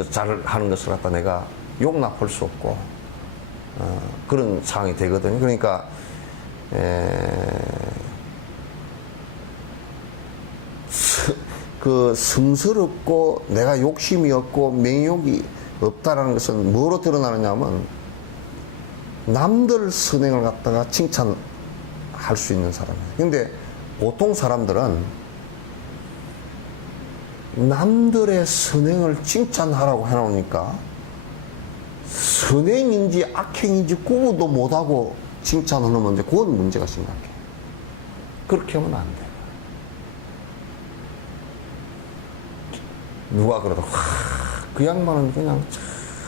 잘 하는 것을 갖다 내가 용납할 수 없고 그런 상황이 되거든요. 그러니까 그 성스럽고 내가 욕심이 없고 명욕이 없다라는 것은 뭐로 드러나느냐면 남들 선행을 갖다가 칭찬할 수 있는 사람이에요. 근데 보통 사람들은 남들의 선행을 칭찬하라고 해놓으니까 선행인지 악행인지 구분도 못하고 칭찬을 하면 이제 그건 문제가 심각해. 그렇게 하면 안 돼. 누가 그래도 그 양반은 그냥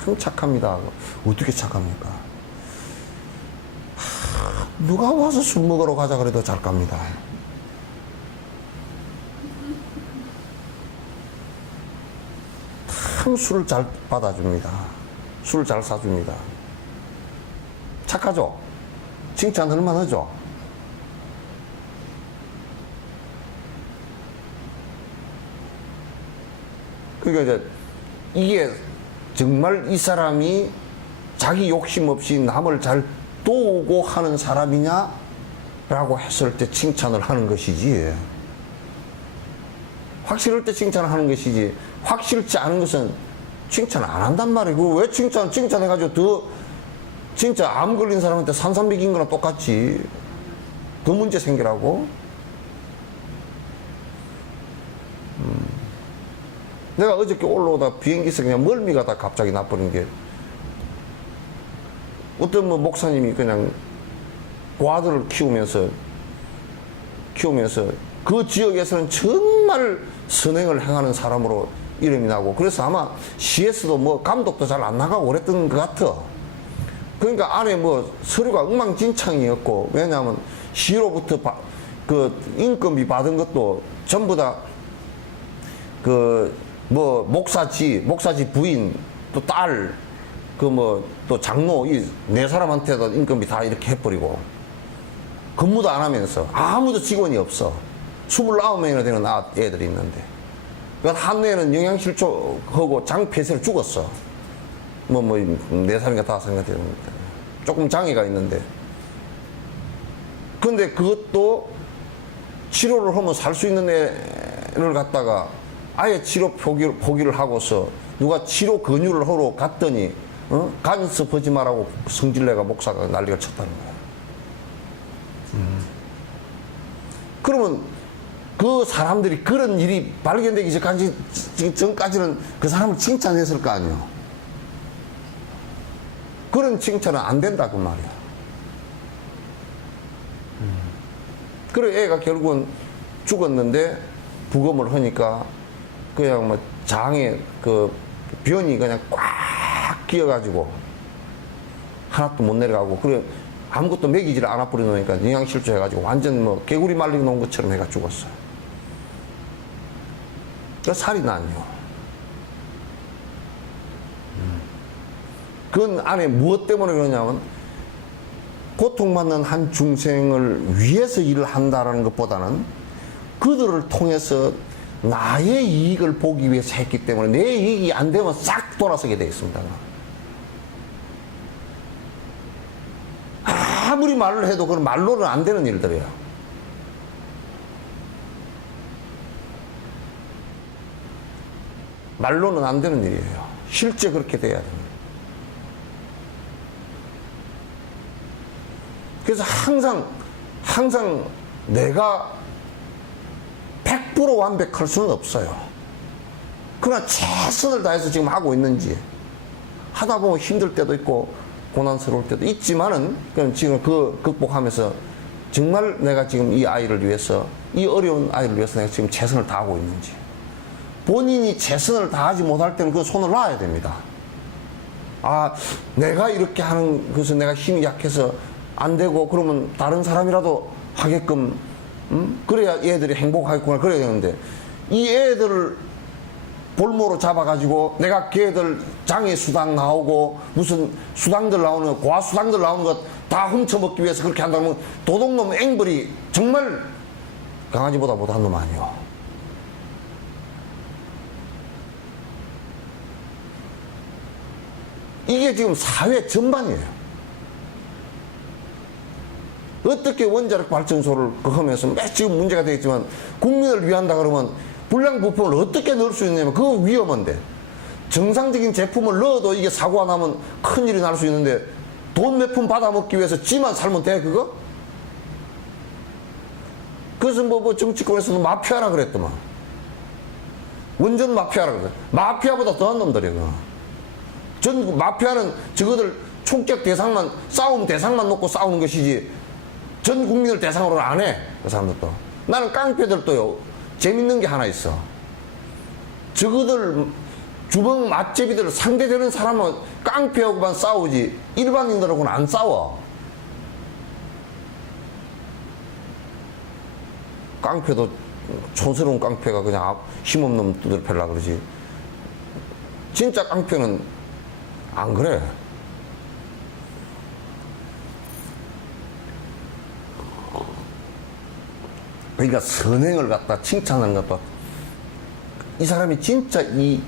참 착합니다. 어떻게 착합니까? 누가 와서 술 먹으러 가자 그래도 잘 갑니다. 참 술을 잘 받아줍니다. 술을 잘 사줍니다. 착하죠? 칭찬할 만하죠? 그러니까 이제 이게 정말 이 사람이 자기 욕심 없이 남을 잘 도우고 하는 사람이냐? 라고 했을 때 칭찬을 하는 것이지. 확실할 때 칭찬을 하는 것이지. 확실치 않은 것은 칭찬 안 한단 말이고, 왜 칭찬해가지고 진짜 암 걸린 사람한테 산삼 먹인 거랑 똑같지. 더 문제 생기라고. 내가 어저께 올라오다 비행기에서 그냥 멀미가 다 갑자기 나버린 게, 어떤 뭐 목사님이 그냥 그 아들을 키우면서 그 지역에서는 정말 선행을 행하는 사람으로 이름이 나고, 그래서 아마 시에서도 뭐 감독도 잘 안 나가고 그랬던 것 같아. 그러니까 안에 뭐 서류가 엉망진창이었고, 왜냐하면 시로부터 그 인건비 받은 것도 전부 다 그 뭐 목사지 부인 또 딸 그 뭐 또 장로 이 네 사람한테도 인건비 다 이렇게 해버리고, 근무도 안 하면서 아무도 직원이 없어. 29명이나 되는 애들이 있는데, 그러니까 한 애는 영양실조하고 장폐쇄로 죽었어. 네 살인가 5살인가 되는데 조금 장애가 있는데, 근데 그것도 치료를 하면 살 수 있는 애를 갖다가 아예 치료 포기를 하고서 누가 치료 권유를 하러 갔더니 간섭하지 말라고 성질내가 목사가 난리가 쳤다는 거야. 그러면 그 사람들이 그런 일이 발견되기 전까지는 그 사람을 칭찬했을 거 아니에요. 그런 칭찬은 안 된다 그 말이야. 그래 애가 결국은 죽었는데 부검을 하니까 그냥 뭐 장에 그 변이 그냥 꽉 끼어가지고 하나도 못 내려가고, 그래 아무것도 먹이지를 않아 버려 놓으니까 영양실조 해가지고 완전 뭐 개구리 말려 놓은 것처럼 애가 죽었어요. 그 살이 나요. 그건 안에 무엇 때문에 그러냐면, 고통받는 한 중생을 위해서 일을 한다라는 것보다는 그들을 통해서 나의 이익을 보기 위해서 했기 때문에 내 이익이 안 되면 싹 돌아서게 되어 있습니다. 아무리 말을 해도 그건 말로는 안 되는 일들이에요. 말로는 안 되는 일이에요. 실제 그렇게 돼야 됩니다. 그래서 항상 내가 100% 완벽할 수는 없어요. 그러나 최선을 다해서 지금 하고 있는지, 하다 보면 힘들 때도 있고 고난스러울 때도 있지만은, 그럼 지금 그 극복하면서 정말 내가 지금 이 아이를 위해서, 이 어려운 아이를 위해서 내가 지금 최선을 다하고 있는지. 본인이 최선을 다하지 못할 때는 그 손을 놔야 됩니다. 아, 내가 이렇게 하는 것은 내가 힘이 약해서 안 되고, 그러면 다른 사람이라도 하게끔, 그래야 얘들이 행복하겠구나, 그래야 되는데, 이 애들을 볼모로 잡아가지고 내가 걔들 장애 수당 나오고 무슨 수당들 나오는 거, 고아수당들 나오는 것 다 훔쳐먹기 위해서 그렇게 한다면 도둑놈 앵벌이 정말 강아지보다 못한 놈 아니요. 이게 지금 사회 전반이에요. 어떻게 원자력 발전소를 하면서 지금 문제가 되겠지만, 국민을 위한다 그러면 불량 부품을 어떻게 넣을 수 있냐면 그거 위험한데, 정상적인 제품을 넣어도 이게 사고가 나면 큰일이 날 수 있는데, 돈 몇 푼 받아먹기 위해서 지만 살면 돼 그거? 그래서 뭐 정치권에서도 마피아라 그랬더만. 원전 마피아라 그랬어. 마피아보다 더한 놈들이야 그거. 전 마피아는 저거들 총격 대상만, 싸움 대상만 놓고 싸우는 것이지 전 국민을 대상으로 안 해, 그 사람들도. 나는 깡패들도요, 재밌는 게 하나 있어. 저거들 주먹 맛제비들 상대되는 사람은 깡패하고만 싸우지 일반인들하고는 안 싸워. 깡패도 촌스러운 깡패가 그냥 힘없는 놈들 패려고 그러지, 진짜 깡패는 안 그래. 그러니까 선행을 갖다 칭찬하는 것도, 이 사람이 진짜 이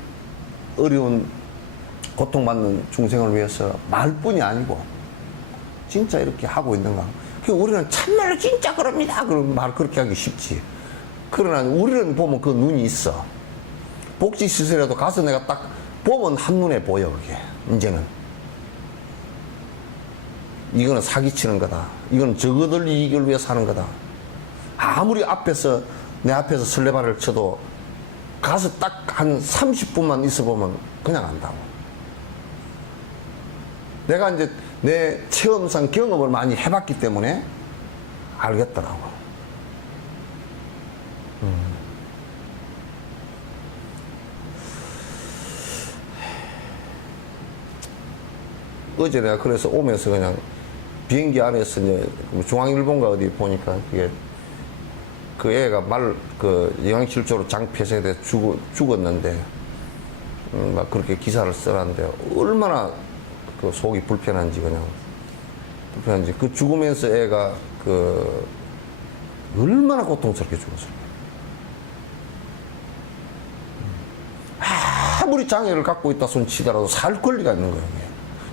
어려운 고통받는 중생을 위해서 말뿐이 아니고 진짜 이렇게 하고 있는가. 우리는 참말로 진짜 그럽니다, 그런 말 그렇게 하기 쉽지. 그러나 우리는 보면 그 눈이 있어. 복지시설에도 가서 내가 딱 보면 한눈에 보여. 그게 이제는 이거는 사기치는 거다. 이건 저거들 이익을 위해서 하는 거다. 아무리 내 앞에서 설레발을 쳐도 가서 딱 한 30분만 있어보면 그냥 안다고. 내가 이제 내 체험상 경험을 많이 해봤기 때문에 알겠더라고. 어제 내가 그래서 오면서 그냥 비행기 안에서 이제 중앙일보인가 어디 보니까 그게 그 애가 영양실조로 장 폐쇄돼 죽었는데 막 그렇게 기사를 써놨는데 얼마나 그 속이 불편한지 그 죽으면서 애가 얼마나 고통스럽게 죽었을까. 아무리 장애를 갖고 있다 손 치더라도 살 권리가 있는 거예요.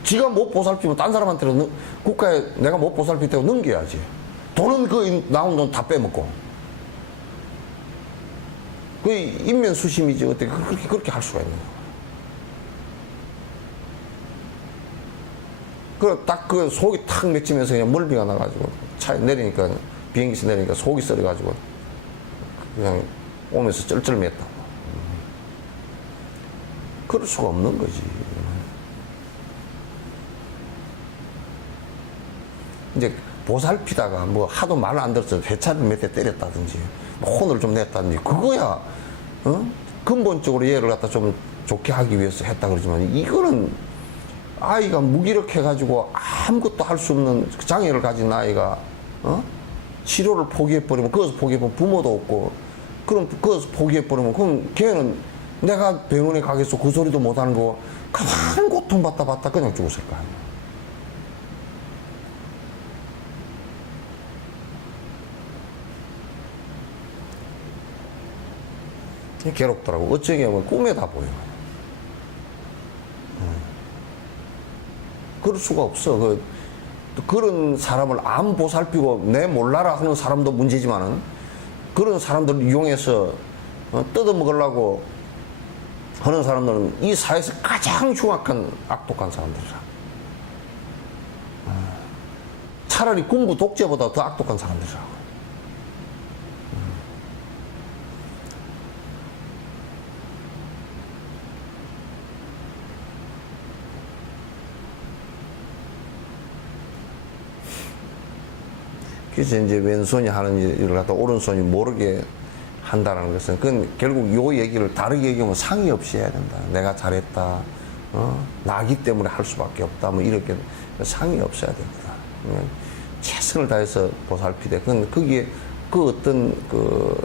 지가 못 보살피면 딴 사람한테는 국가에 내가 못 보살피다고 넘겨야지. 돈은 그 나온 돈 다 빼먹고. 그 인면수심이지 어떻게 그렇게 할 수가 있는 거야. 딱 그 속이 탁 맺히면서 그냥 멀미가 나가지고 차에 내리니까 비행기에서 내리니까 속이 썰어가지고 그냥 오면서 쩔쩔맸다고. 그럴 수가 없는 거지. 이제 보살피다가 뭐 하도 말을 안 들어서 회차를 몇 대 때렸다든지 혼을 좀 냈다든지 그거야 근본적으로 얘를 갖다 좀 좋게 하기 위해서 했다 그러지만 이거는 아이가 무기력해가지고 아무것도 할 수 없는 장애를 가진 아이가 치료를 포기해버리면 거기서 포기해버리면 부모도 없고 그럼 거기서 포기해버리면 그럼 걔는 내가 병원에 가겠어 그 소리도 못하는 거 가만 고통받다 그냥 죽었을 거 아니야. 괴롭더라고. 어쩌게 보면 꿈에 다 보여. 그럴 수가 없어. 그런 사람을 안 보살피고 내 몰라라 하는 사람도 문제지만은 그런 사람들을 이용해서 뜯어먹으려고 하는 사람들은 이 사회에서 가장 흉악한 악독한 사람들이라. 차라리 군부 독재보다 더 악독한 사람들이라고. 그래서 이제 왼손이 하는 일을 갖다 오른손이 모르게 한다는 것은 그건 결국 요 얘기를 다르게 얘기하면 상의 없이 해야 된다. 내가 잘했다. 나기 때문에 할 수밖에 없다. 뭐 이렇게 상의 없어야 됩니다. 최선을 다해서 보살피되 그건 거기에 그 어떤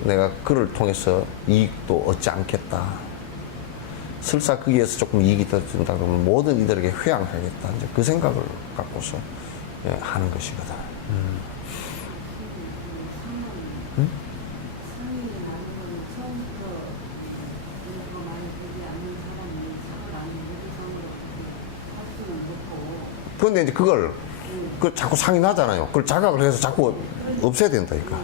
내가 그를 통해서 이익도 얻지 않겠다. 설사 거기에서 조금 이익이 떨어진다 그러면 모든 이들에게 회양하겠다. 이제 그 생각을 갖고서 하는 것이거든. 그런데 이제 그걸 자꾸 상이 나잖아요. 그걸 자각을 해서 자꾸 없애야 된다니까.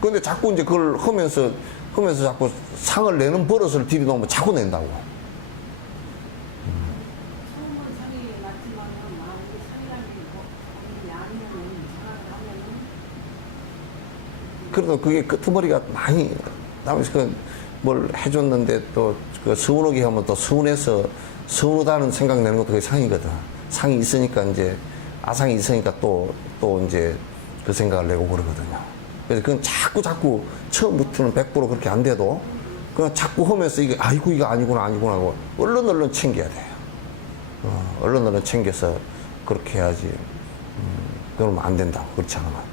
그런데 자꾸 이제 그걸 하면서 자꾸 상을 내는 버릇을 들이놓으면 자꾸 낸다고. 그래도 그게 끄트머리가 많이 나면서 뭘 해줬는데 또 그 서운하게 하면 또 서운해서 서운하다는 생각 내는 것도 그게 상이거든. 상이 있으니까 이제 아상이 있으니까 또 이제 그 생각을 내고 그러거든요. 그래서 그건 자꾸 처음부터는 100% 그렇게 안 돼도 그냥 자꾸 하면서 이게 아이고 이거 아니구나 하고 얼른 챙겨야 돼요. 얼른 챙겨서 그렇게 해야지. 그러면 안 된다고. 그렇지 않으면.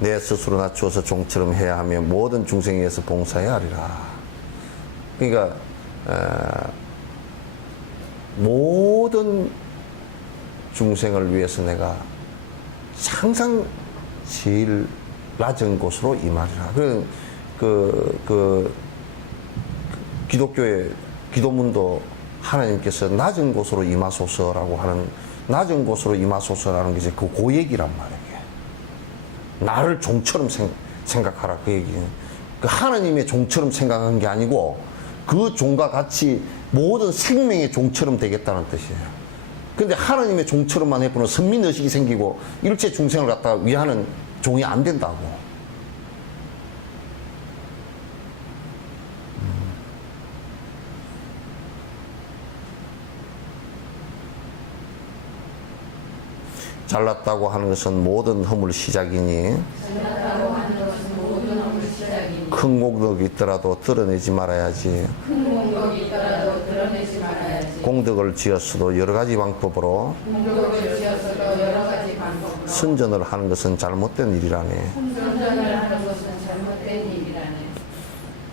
내 스스로 낮추어서 종처럼 해야 하며 모든 중생에 의해서 봉사해야 하리라. 그러니까 모든 중생을 위해서 내가 항상 제일 낮은 곳으로 임하리라. 기독교의 기도문도 하나님께서 낮은 곳으로 임하소서라고 하는 낮은 곳으로 임하소서라는 게 이제 그 고얘기란 말이에요. 나를 종처럼 생각하라 그 얘기는. 그 하나님의 종처럼 생각한 게 아니고 그 종과 같이 모든 생명의 종처럼 되겠다는 뜻이에요. 근데 하나님의 종처럼만 해보면 선민의식이 생기고 일체 중생을 갖다가 위하는 종이 안 된다고. 잘났다고 하는 것은 모든 허물 시작이니 잘났다고 하는 것은 모든 허물 시작이니 큰 공덕이 있더라도 드러내지 말아야지. 큰 공덕이 있더라도 드러내지 말아야지. 공덕을 지었어도 여러 가지 방법으로 공덕을 지어서도 여러 가지 방법으로 선전을 하는 것은 잘못된 일이라네. 선전을 하는 것은 잘못된 일이라네.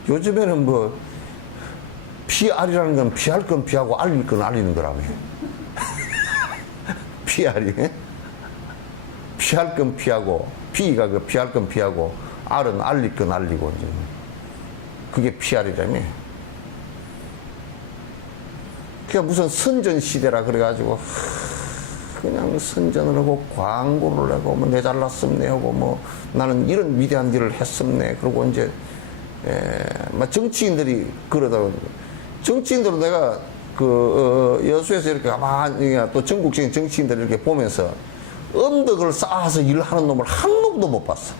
요즘에는 뭐 PR이라는 건 피할 건 피하고 알릴 건 알리는 거라며. PR이 피할 건 피하고 P가 그 피할 건 피하고 R은 알릴 건 알리고 이제 그게 PR이라며. 그냥 무슨 선전 시대라 그래가지고 그냥 선전을 하고 광고를 하고 뭐 내 잘났음네 하고 뭐 나는 이런 위대한 일을 했음네 그러고 이제 막 정치인들이 그러다가 정치인들은 내가 여수에서 이렇게 가만히 또 전국적인 정치인들 이렇게 보면서 언덕을 쌓아서 일하는 놈을 한 놈도 못 봤어.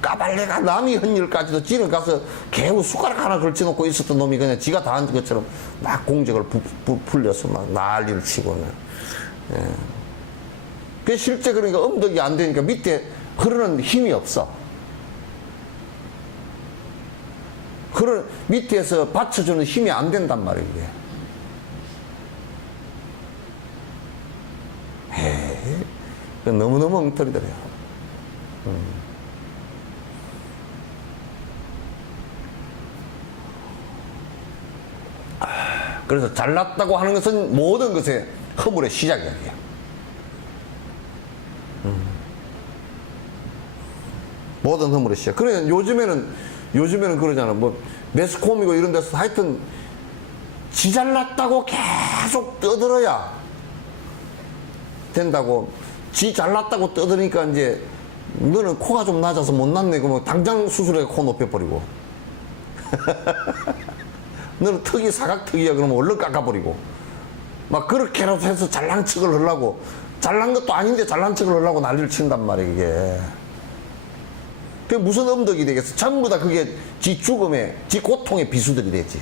까발레가 남이 한 일까지도 지는 가서 개우 숟가락 하나 걸쳐놓고 있었던 놈이 그냥 지가 다 한 것처럼 막 공적을 풀려서 막 난리를 치고는. 예. 그 실제 그러니까 언덕이 안 되니까 밑에 흐르는 힘이 없어. 그런 밑에서 받쳐주는 힘이 안 된단 말이에요. 이게. 에이, 너무너무 엉터리더래요. 그래서 잘났다고 하는 것은 모든 것의 허물의 시작이야. 모든 허물의 시작. 그래 요즘에는 그러잖아. 뭐 매스콤이고 이런 데서 하여튼 지 잘났다고 계속 떠들어야 된다고. 지 잘났다고 떠드니까 이제 너는 코가 좀 낮아서 못 났네. 그러면 당장 수술해 코 높여버리고. 너는 턱이 사각턱이야. 그러면 얼른 깎아버리고. 막 그렇게라도 해서 잘난 척을 하려고. 잘난 것도 아닌데 잘난 척을 하려고 난리를 친단 말이야, 이게. 그게 무슨 엄덕이 되겠어? 전부 다 그게 지 죽음의, 지 고통의 비수들이 되지.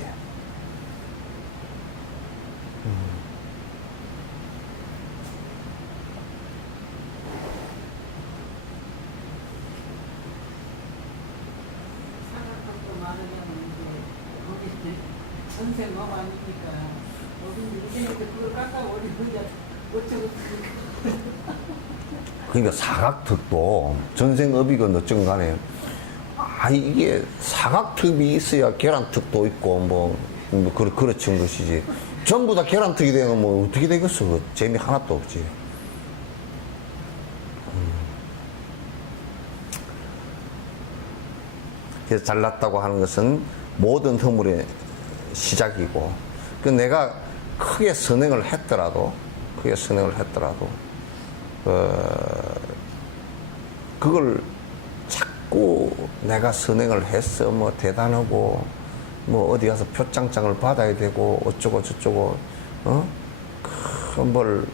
전생업 아닙니까? 여기 인생인데 그걸 깎아버리고 그냥 어쩌고 그러니까 사각턱도 전생업이건 어쩐 간에 이게 사각턱이 있어야 계란턱도 있고 뭐 그렇친 것이지. 전부 다 계란턱이 되면 뭐 어떻게 되겠어? 그 재미 하나도 없지. 그래서 잘났다고 하는 것은 모든 허물의 시작이고, 그 내가 크게 선행을 했더라도 그걸 자꾸 내가 선행을 했어, 뭐 대단하고, 뭐 어디 가서 표창장을 받아야 되고 어쩌고 저쩌고, 뭘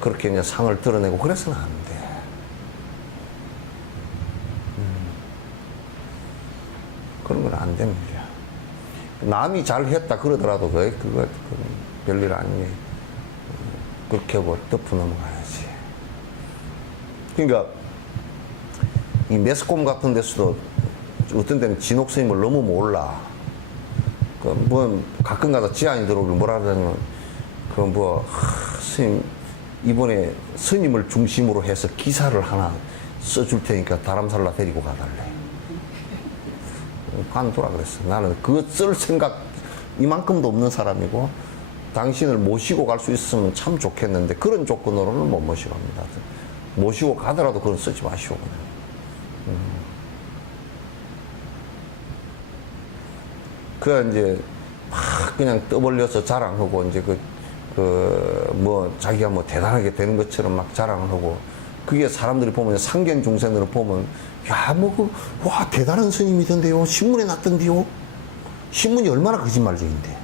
그렇게 이제 상을 드러내고 그래서는 안 돼. 그런 건 안 됩니다. 남이 잘했다 그러더라도 그거 별일 아니에요. 그렇게 하고 덮어 넘어가야지. 그러니까 이 매스콤 같은 데서도 어떤 때는 진옥 스님을 너무 몰라. 뭐 가끔 가다 지안이 들어오길 뭐라 하자면 스님 이번에 스님을 중심으로 해서 기사를 하나 써줄 테니까 다람살라 데리고 가달래. 관두라 그랬어. 나는 그거 쓸 생각 이만큼도 없는 사람이고, 당신을 모시고 갈 수 있으면 참 좋겠는데 그런 조건으로는 못 모시고 갑니다. 모시고 가더라도 그건 쓰지 마시오. 그 이제 막 그냥 떠벌려서 자랑하고 이제 뭐 자기가 뭐 대단하게 되는 것처럼 막 자랑을 하고, 그게 사람들이 보면 상견 중생으로 보면 와 대단한 스님이던데요, 신문에 났던데요. 신문이 얼마나 거짓말쟁인데.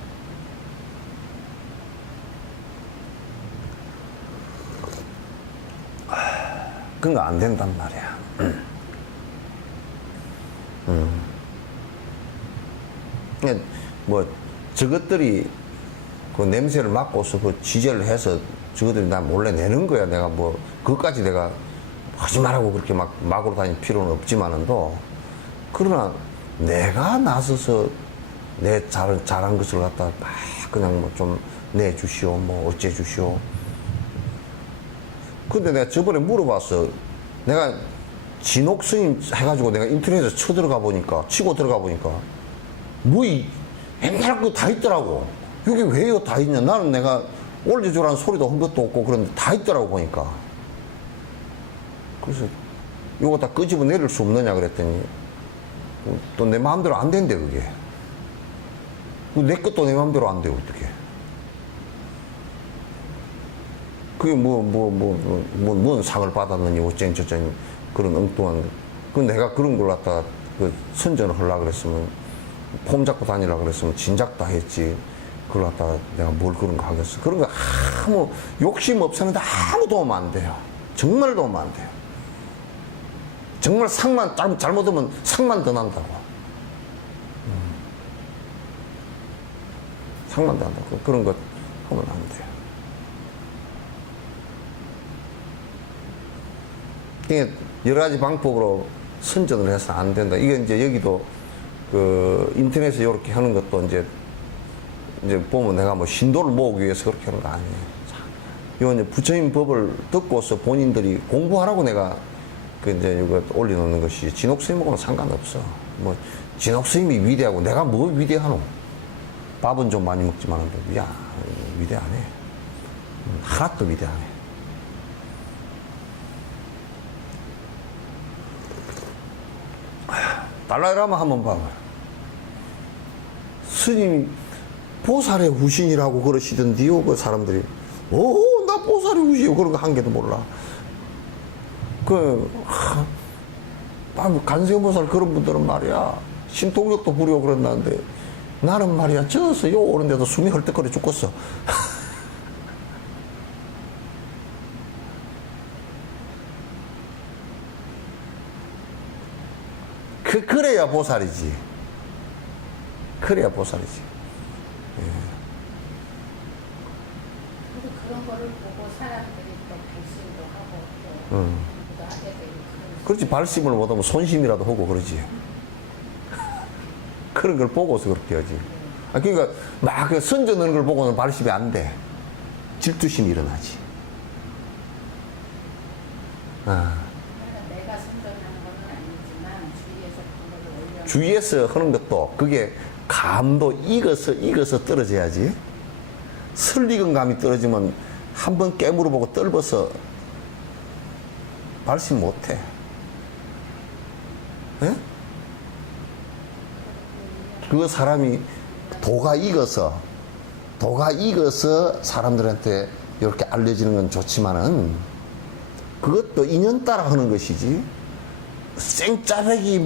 그런 거 안 된단 말이야. 그러니까 뭐 저것들이 그 냄새를 맡고서 그 지젤을 해서 저것들이 나 몰래 내는 거야. 내가 뭐 그것까지 내가 하지 말라고 그렇게 막 막으로 다닐 필요는 없지만은도, 그러나 내가 나서서 내 잘한 것을 갖다 막 그냥 뭐 좀 내주시오, 뭐 어째 주시오. 근데 내가 저번에 물어봤어. 내가 진옥 스님 해가지고 내가 인터넷에 치고 들어가 보니까 뭐 옛날 거 다 있더라고. 여기 왜 이거 다 있냐? 나는 내가 올려주라는 소리도 한 것도 없고 그런데 다 있더라고 보니까. 그래서 이거 다 끄집어 내릴 수 없느냐 그랬더니 또 내 마음대로 안 된대 그게. 내 것도 내 마음대로 안 돼 어떻게? 그게 뭔 상을 받았느니 어쩌니 저쩌니 그런 엉뚱한. 그 내가 그런 걸 갖다가 그 선전을 하려고 그랬으면, 폼 잡고 다니려고 그랬으면 진작 다 했지. 그걸 갖다가 내가 뭘 그런 거 하겠어. 그런 거 아무 욕심 없었는데 아무 도움 안 돼요. 정말 도움 안 돼요. 정말 상만 잘못하면 상만 더 난다고. 상만 더 난다고. 그런 거 하면 안 돼요. 이게 여러 가지 방법으로 선전을 해서 안 된다. 이게 이제 여기도 그 인터넷에 이렇게 하는 것도 이제 보면 내가 뭐 신도를 모으기 위해서 그렇게 하는 거 아니에요. 이건 이제 부처님 법을 듣고서 본인들이 공부하라고 내가 그 이제 이거 올려놓는 것이, 진옥 스님하고는 상관없어. 뭐 진옥 스님이 위대하고 내가 뭐 위대하노? 밥은 좀 많이 먹지만 야 위대하네. 하나도 위대하네. 달라이라마 한번 봐봐. 스님 보살의 후신이라고 그러시던데요. 그 사람들이 나 보살의 후신이요 그런 거 한 개도 몰라. 간세음보살 그런 분들은 말이야 신통력도 부리고 그런다는데, 나는 말이야 저서 요 오는데도 숨이 헐떡거려 죽겠어. 그래야 보살이지. 그래야 보살이지. 그런 거를 보고 사람들이 또 발심도 하고 또 공부도 하게 되고. 그렇지. 발심을 못하면 손심이라도 하고 그러지. 그런 걸 보고서 그렇게 하지. 그러니까 막 선전하는 걸 보고는 발심이 안 돼. 질투심이 일어나지. 내가 선전하는 건 아니지만 주위에서 그런 걸로 주위에서 하는 것도 그게 감도 익어서 떨어져야지. 설익은 감이 떨어지면 한번 깨물어보고 떨어서 발심 못해. 예? 그 사람이 도가 익어서 사람들한테 이렇게 알려지는 건 좋지만은 그것도 인연 따라 하는 것이지. 생짜배기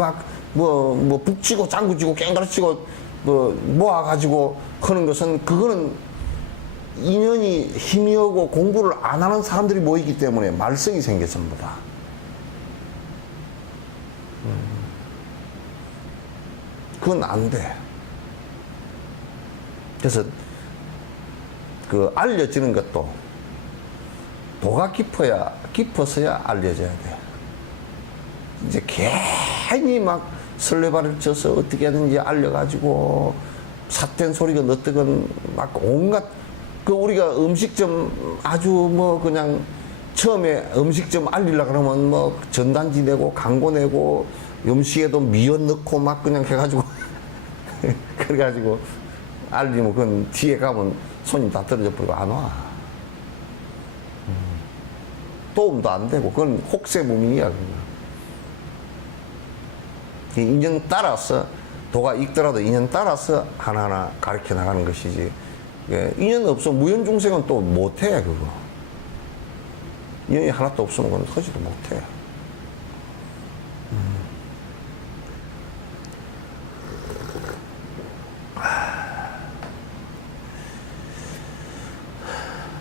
뭐 북치고 장구치고 깽가르치고 모아가지고 하는 것은 그거는 인연이 희미하고 공부를 안 하는 사람들이 모이기 때문에 말썽이 생겨 전부 다. 그건 안 돼. 그래서 그 알려지는 것도 도가 깊어서야 알려져야 돼. 이제 괜히 막 설레발을 쳐서 어떻게 하든지 알려가지고 삿된 소리가 어떻건 막 온갖 그 우리가 음식점 아주 뭐 그냥 처음에 음식점 알리려고 그러면 뭐 전단지 내고 광고 내고 음식에도 미연 넣고 막 그냥 해가지고 그래가지고 알리면 그건 뒤에 가면 손님 다 떨어져 버리고 안 와. 도움도 안 되고 그건 혹세무민이야. 인연 따라서 도가 익더라도 인연 따라서 하나하나 가르쳐 나가는 것이지. 인연 없으면 무연중생은 또 못해 그거. 인연이 하나도 없으면 그건 하지도 못해.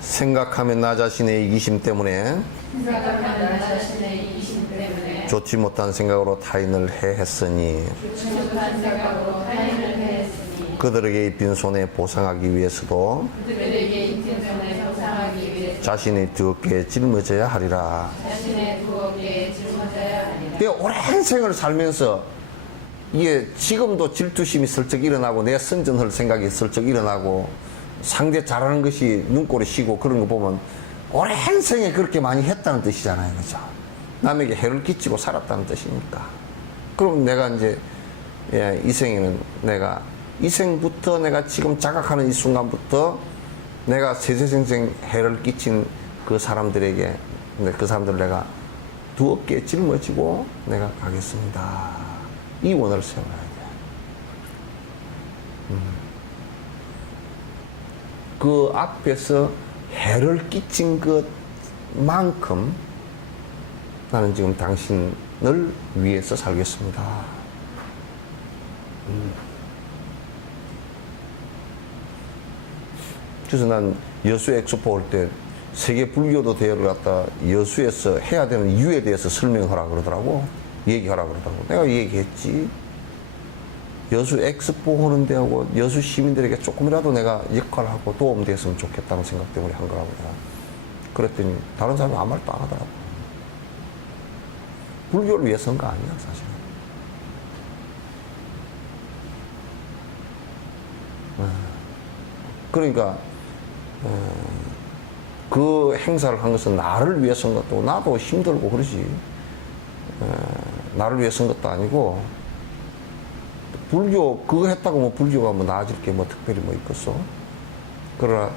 생각하면 나 자신의 이기심 때문에 생각하는 나 자신의 이기심 때문에 좋지 못한 생각으로 타인을 해했으니 좋지 못한 생각으로 타인을 해했으니 그들에게 입힌 손에 보상하기 위해서도 그들에게 입힌 손에 보상하기 위해 자신의 두 어깨에 짊어져야 하리라. 자신의 두 어깨에 짊어져야 하리라. 그 오랜 생을 살면서 이게 지금도 질투심이 슬쩍 일어나고 내 선전할 생각이 슬쩍 일어나고 상대 잘하는 것이 눈꼴이 쉬고 그런 거 보면 오랜 생에 그렇게 많이 했다는 뜻이잖아요. 그죠? 남에게 해를 끼치고 살았다는 뜻이니까. 그럼 내가 이제 이 생에는 내가 이 생부터 내가 지금 자각하는 이 순간부터 내가 세세생생 해를 끼친 그 사람들에게 그 사람들 내가 두 어깨에 짊어지고 내가 가겠습니다. 이 원을 세워야 돼. 그 앞에서 해를 끼친 것만큼 나는 지금 당신을 위해서 살겠습니다. 그래서 난 여수 엑스포 올 때 세계 불교도 대회를 갖다 여수에서 해야 되는 이유에 대해서 설명하라 그러더라고. 얘기하라 그러더라고. 내가 얘기했지. 여수 엑스포 하는 데하고 여수 시민들에게 조금이라도 내가 역할을 하고 도움됐으면 좋겠다는 생각 때문에 한 거라고 내가. 그랬더니 다른 사람이 아무 말도 안 하더라고. 불교를 위해서 한 거 아니야, 사실은. 그러니까 그 행사를 한 것은 나를 위해서 한 것도 나도 힘들고 그러지. 나를 위해서 한 것도 아니고 불교 그거 했다고 뭐 불교가 뭐 나아질 게 뭐 특별히 뭐 있겠어. 그러나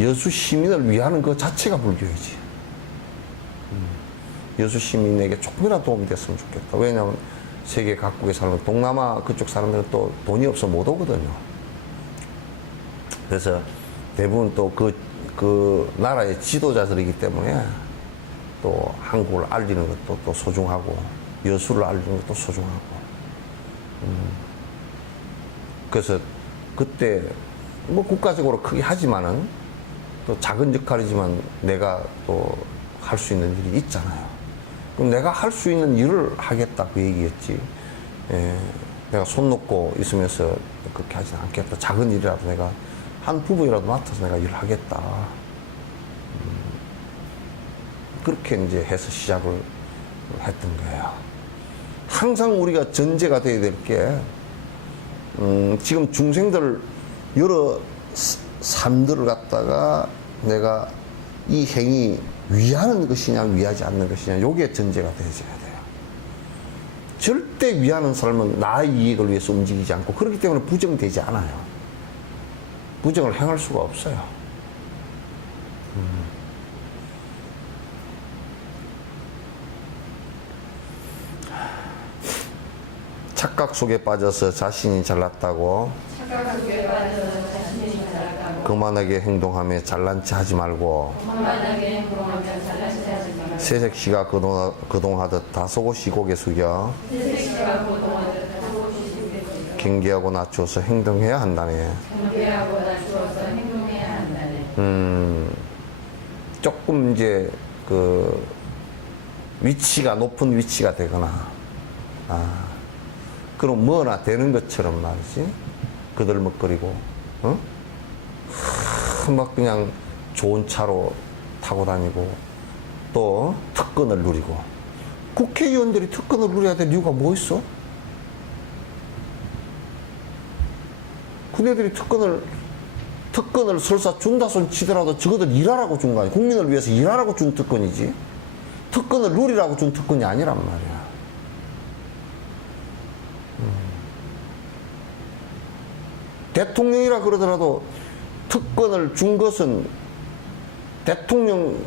여수 시민을 위하는 그 자체가 불교이지. 여수 시민에게 조금이라도 도움이 됐으면 좋겠다. 왜냐하면 세계 각국의 사람, 동남아 그쪽 사람들은 또 돈이 없어 못 오거든요. 그래서 대부분 또 그 나라의 지도자들이기 때문에 또 한국을 알리는 것도 또 소중하고 여수를 알리는 것도 소중하고. 그래서 그때 뭐 국가적으로 크게 하지만은 또 작은 역할이지만 내가 또 할 수 있는 일이 있잖아요. 그럼 내가 할 수 있는 일을 하겠다 그 얘기였지. 내가 손 놓고 있으면서 그렇게 하지는 않겠다. 작은 일이라도 내가 한 부분이라도 맡아서 내가 일을 하겠다. 그렇게 이제 해서 시작을 했던 거예요. 항상 우리가 전제가 돼야 될 게, 지금 중생들 여러 삶들을 갖다가 내가 이 행위 위하는 것이냐 위하지 않는 것이냐 요게 전제가 되어져야 돼요. 절대 위하는 삶은 나의 이익을 위해서 움직이지 않고 그렇기 때문에 부정되지 않아요. 부정을 행할 수가 없어요. 착각 속에 빠져서 자신이 잘났다고 착각 속에 빠져서 자신이 잘났다고 거만하게 행동하며 잘난 체 하지 말고 거만하게 행동하며 잘난 체 하지 말고 새색시가 거동하듯 다소곳이 고개 숙여 새색시가 거동하듯 다소곳이 고개 숙여 경계하고 낮추어서 행동해야 한다네. 경계하고 낮추어서 행동해야 한다네. 조금 이제 그 위치가 높은 위치가 되거나 그럼 뭐나 되는 것처럼 말이지 그들먹거리고 막 그냥 좋은 차로 타고 다니고 또 특권을 누리고 국회의원들이 특권을 누려야 될 이유가 뭐 있어? 그네들이 특권을 설사 준다 손 치더라도 저거들 일하라고 준 거 아니야. 국민을 위해서 일하라고 준 특권이지. 특권을 누리라고 준 특권이 아니란 말이야. 대통령이라 그러더라도 특권을 준 것은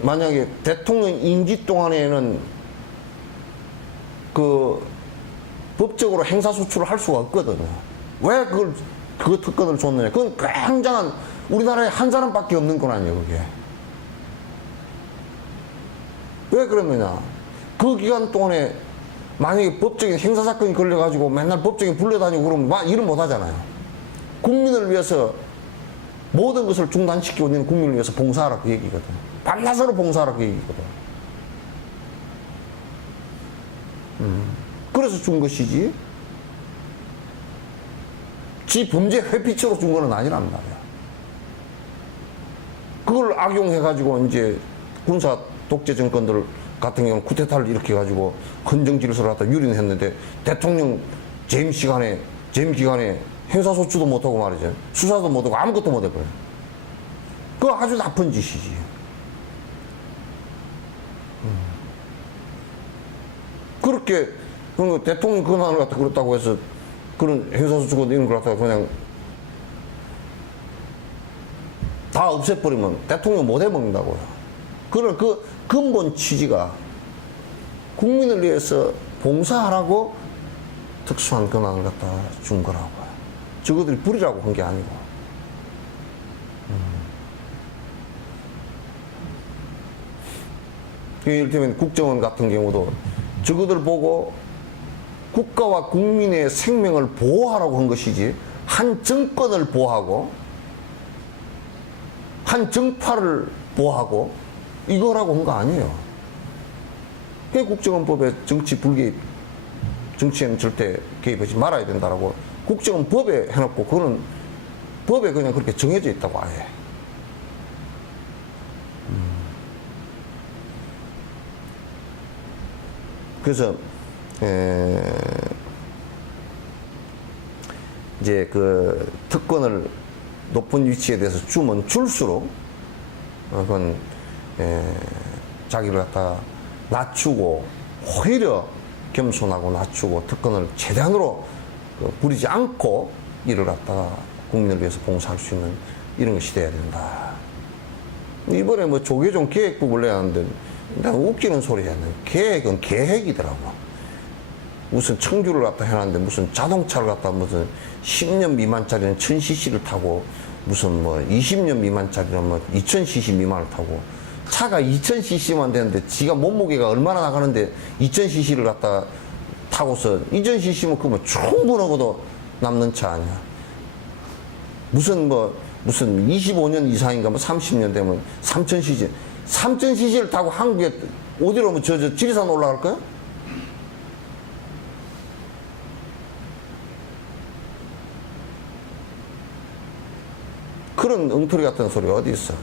만약에 대통령 임기 동안에는 그 법적으로 행사소출을 할 수가 없거든요. 왜 그 특권을 줬느냐. 그건 굉장한 우리나라에 한 사람밖에 없는 건 아니에요, 그게. 왜 그러느냐. 그 기간 동안에 만약에 법적인 행사사건이 걸려가지고 맨날 법정에 불려다니고 그러면 일을 못 하잖아요. 국민을 위해서 모든 것을 중단시키고 있는 국민을 위해서 봉사하라 그 얘기거든. 밤낮으로 봉사하라 그 얘기거든. 준 것이지 지 범죄 회피처로 준 거는 아니란 말이야. 그걸 악용해가지고 이제 군사 독재 정권들 같은 경우는 쿠데타를 일으켜가지고 헌정 질서를 갖다 유린했는데 대통령 재임 기간에 행사소추도 못하고 말이죠. 수사도 못하고 아무것도 못해버려. 그거 아주 나쁜 짓이지. 그렇게 대통령 권한을 갖다 그렇다고 해서 그런 행사소추고 이런 걸 갖다가 그냥 다 없애버리면 대통령 못 해먹는다고요. 그런 그 근본 취지가 국민을 위해서 봉사하라고 특수한 권한을 갖다 준 거라고요. 저거들이 불이라고 한 게 아니고. 이를테면 국정원 같은 경우도 저거들 보고 국가와 국민의 생명을 보호하라고 한 것이지 한 정권을 보호하고 한 정파를 보호하고 이거라고 한 거 아니에요. 그 국정원법에 정치 불개입, 정치에는 절대 개입하지 말아야 된다라고 국정원법에 해놓고 그거는 법에 그냥 그렇게 정해져 있다고 아예. 그래서 이제 그 특권을 높은 위치에 대해서 주면 줄수록 그건 자기를 갖다 낮추고 오히려 겸손하고 낮추고 특권을 최대한으로 부리지 않고 일을 갖다가 국민을 위해서 봉사할 수 있는 이런 것이 돼야 된다. 이번에 뭐 조계종 계획법을 내놨는데 난 웃기는 소리 했네. 계획은 계획이더라고. 무슨 청주를 갖다 해놨는데 무슨 자동차를 갖다 무슨 10년 미만짜리는 1000cc를 타고 무슨 뭐 20년 미만짜리는 뭐 2000cc 미만을 타고 차가 2000cc만 되는데 지가 몸무게가 얼마나 나가는데 2000cc를 갖다 타고서 2000cc면 그뭐 충분하고도 남는 차 아니야. 무슨 25년 이상인가 뭐 30년 되면 3000cc 3000cc를 타고 한국에 어디로 뭐 저 지리산 올라갈 거야? 그런 엉터리 같은 소리 어디 있어?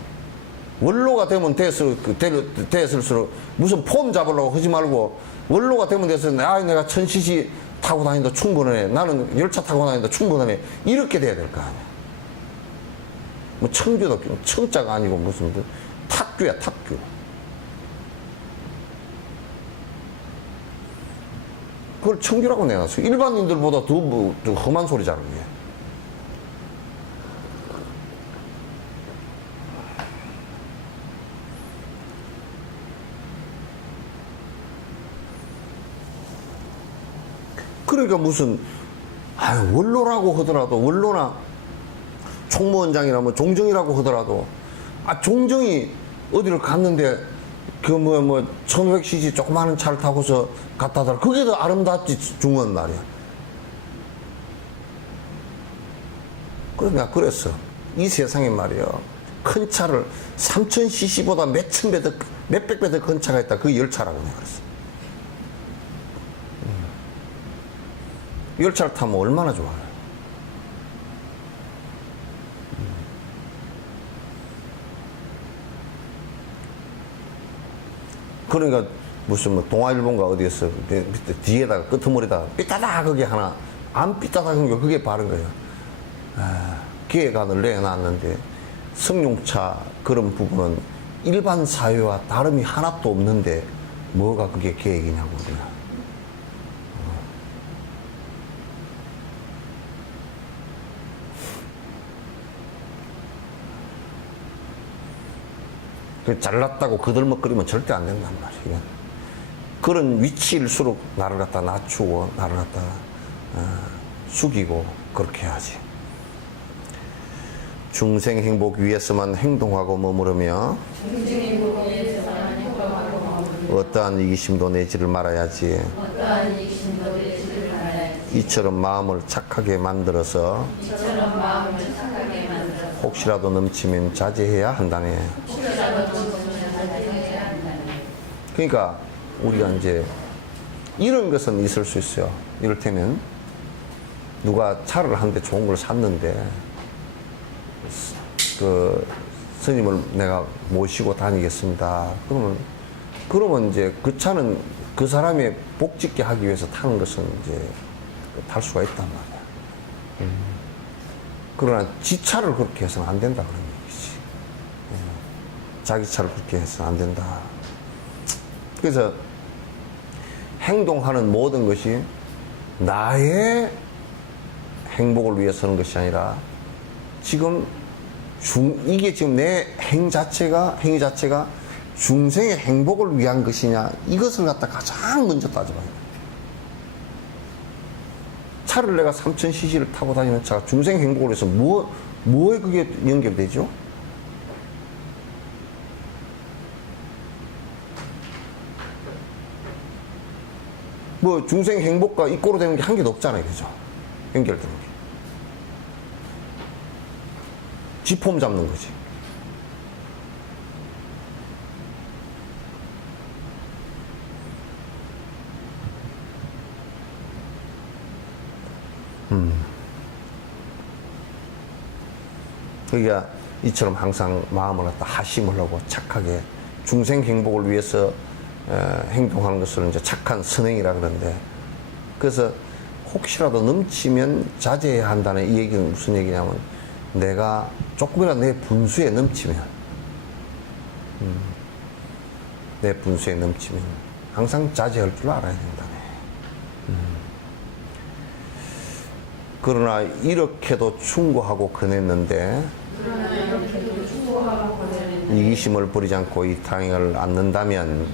원로가 되면 됐을수록 무슨 폼 잡으려고 하지 말고 원로가 되면 됐을 내가 1000cc 타고 다닌다 충분하네. 나는 열차 타고 다닌다 충분하네. 이렇게 돼야 될 거 아니야. 뭐 청주도 청자가 아니고 무슨 탁규야 탁규. 그걸 청주라고 내놨어. 일반인들보다 더 험한 소리잖아 그게. 그러니까 무슨 원로라고 하더라도 원로나 총무원장이나 뭐 종정이라고 하더라도 종정이 어디를 갔는데 그 1500cc 조그마한 차를 타고서 갔다 하더라. 그게 더 아름답지 중요한 말이야. 그래서 내가 그랬어. 이 세상에 말이야. 큰 차를 3000cc보다 몇백 배 더 큰 차가 있다. 그 열차라고 내가 그랬어. 열차를 타면 얼마나 좋아요. 그러니까 무슨 동아일보인가 어디에서 밑에 뒤에다가 끄트머리다가 삐따다 그게 하나 안 삐따다 그게 바른 거예요. 계획안을 내놨는데 승용차 그런 부분은 일반 사회와 다름이 하나도 없는데 뭐가 그게 계획이냐고 그냥. 잘났다고 그들먹거리면 절대 안 된단 말이에요. 그런 위치일수록 나를 갖다 낮추고 나를 갖다 숙이고 그렇게 해야지. 중생 행복 위해서만 행동하고 머무르며 어떠한 이기심도 내지를 말아야지. 이처럼 마음을 착하게 만들어서 혹시라도 넘치면 자제해야 한다네. 그러니까 우리가 이제 이런 것은 있을 수 있어요. 이를테면 누가 차를 한 대 좋은 걸 샀는데 그 스님을 내가 모시고 다니겠습니다. 그러면 이제 그 차는 그 사람의 복 짓게 하기 위해서 타는 것은 이제 탈 수가 있단 말이야. 그러나 지 차를 그렇게 해서는 안 된다 그런 얘기지. 자기 차를 그렇게 해서는 안 된다. 그래서 행동하는 모든 것이 나의 행복을 위해서 하는 것이 아니라 지금 이게 지금 내 행위 자체가 중생의 행복을 위한 것이냐, 이것을 갖다 가장 먼저 따져봐야 돼. 차를 내가 3000cc를 타고 다니는 차가 중생 행복을 위해서 뭐에 그게 연결되죠? 뭐 중생 행복과 이꼬로 되는 게 한 개도 없잖아요. 그죠? 연결되는 게. 지폼 잡는 거지. 그러니까 이처럼 항상 마음을 갖다 하심을 하고 착하게 중생 행복을 위해서 행동하는 것을 이제 착한 선행이라 그러는데, 그래서 혹시라도 넘치면 자제해야 한다는 이 얘기는 무슨 얘기냐면, 내가 조금이라도 내 분수에 넘치면, 내 분수에 넘치면 항상 자제할 줄 알아야 된다네. 그러나 이렇게도 충고하고 권했는데 이기심을 버리지 않고 이 탕을 않는다면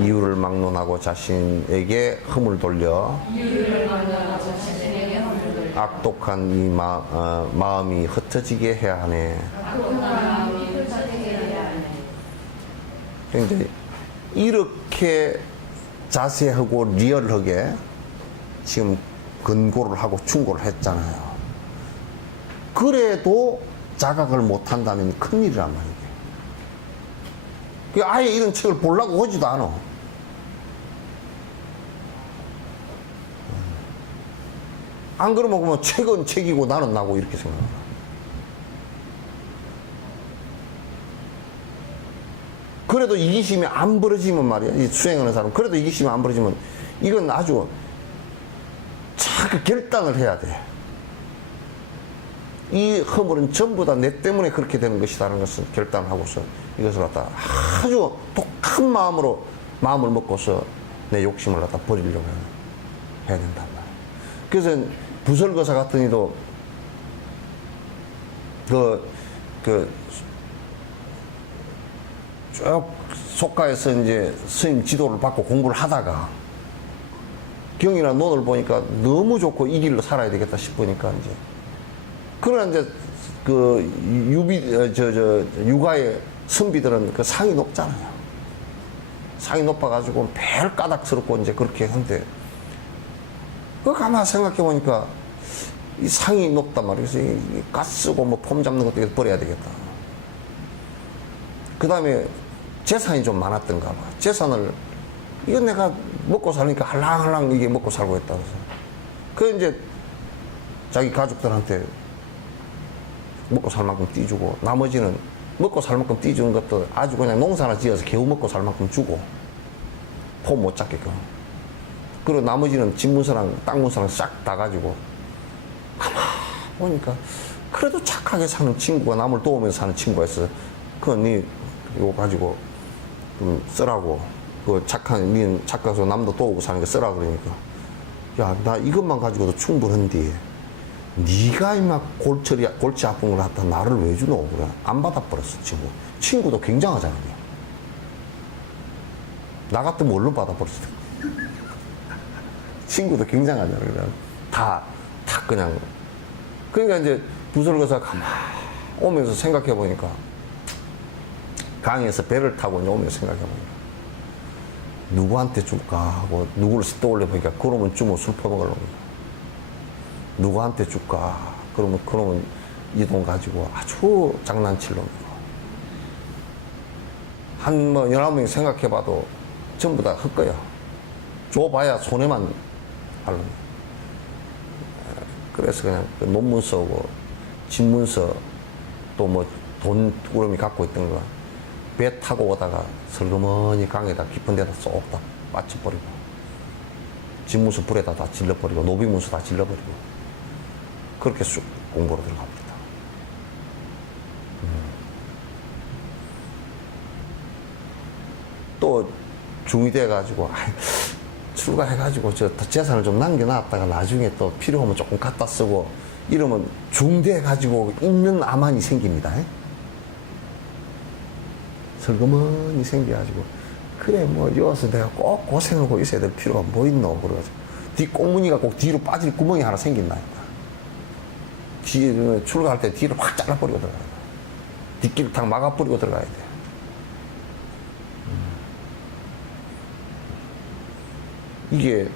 이유를 막론하고 자신에게 흠을 돌려 악독한 이 마음이 흩어지게 해야 하네. 그런데 이렇게 자세하고 리얼하게 지금 권고를 하고 충고를 했잖아요. 그래도 자각을 못한다면 큰일이란 말이에요. 아예 이런 책을 보려고 오지도 않아. 안 그러면 그러면 책은 책이고 나는 나고 이렇게 생각해요. 그래도 이기심이 안 벌어지면 말이야. 이 수행하는 사람 그래도 이기심이 안 벌어지면 이건 아주 자꾸 결단을 해야 돼. 이 허물은 전부 다 내 때문에 그렇게 되는 것이라는 것을 결단하고서 이것을 갖다 아주 독한 마음으로 마음을 먹고서 내 욕심을 갖다 버리려고 해야 된단 말이야. 그래서 부설거사 같은 이도 쭉 속가에서 이제 스님 지도를 받고 공부를 하다가 경이나 논을 보니까 너무 좋고 이 길로 살아야 되겠다 싶으니까 이제, 그러나 이제 육아의 선비들은 그 상이 높잖아요. 상이 높아가지고 별 까닥스럽고 이제 그렇게 한데, 그 가만 생각해 보니까 이 상이 높단 말이에요. 그래서 이 가스고 뭐 폼 잡는 것도 버려야 되겠다. 그 다음에 재산이 좀 많았던가 봐. 재산을, 이건 내가 먹고 살니까 할랑할랑 이게 먹고 살고 있다. 그래서 이제 자기 가족들한테 먹고 살 만큼 띄주고, 나머지는 먹고 살 만큼 띄주는 것도 아주 그냥 농사나 지어서 겨우 먹고 살 만큼 주고, 폼 못 잡게끔. 그리고 나머지는 집 문서랑 땅 문서랑 싹 다 가지고, 가만 보니까 그래도 착하게 사는 친구가, 남을 도우면서 사는 친구가 있어. 그건 니 이거 가지고 좀 쓰라고. 그 니는 착해서 남도 도우고 사는 거 쓰라 그러니까, 야, 나 이것만 가지고도 충분한데 니가 이마 골치 아픈 걸 갖다 나를 왜 주노? 그래. 안 받아버렸어, 친구도 굉장하잖아. 나 같으면 뭘로 받아버렸어. 친구도 굉장하잖아. 그냥 다 그냥. 그러니까 이제 부설거사 가만 오면서 생각해 보니까, 강에서 배를 타고 이제 오면서 생각해 보니까, 누구한테 줄까 하고 누구를 떠올려 보니까, 그러면 주면 술 퍼먹으려고. 누구한테 줄까? 그러면 이 돈 가지고 아주 장난칠 놈이고. 한 뭐 11명이 생각해 봐도 전부 다 헛거야. 줘봐야 손해만 하는. 그래서 그냥 그 논문 써고 집문서 또 뭐 돈 두구름이 갖고 있던 거 배 타고 오다가 슬그머니 강에다 깊은 데다 쏙 다 빠져버리고 집문서 불에다 다 질러버리고 노비문서 다 질러버리고 그렇게 쑥 공부로 들어갑니다. 또 중2 돼가지고 출가해가지고 저 재산을 좀 남겨놨다가 나중에 또 필요하면 조금 갖다 쓰고 이러면 중돼가지고 있는 암환이 생깁니다. 슬그머니 생겨가지고 그래 뭐 여기서 내가 꼭 고생하고 있어야 될 필요가 뭐 있노 그래가지고 뒷꽁무니가 꼭 뒤로 빠질 구멍이 하나 생긴다니까. 뒤에 출가할 때 뒤를 확 잘라버리고 들어가야 돼. 뒷길을 탁 막아버리고 들어가야 돼. 이게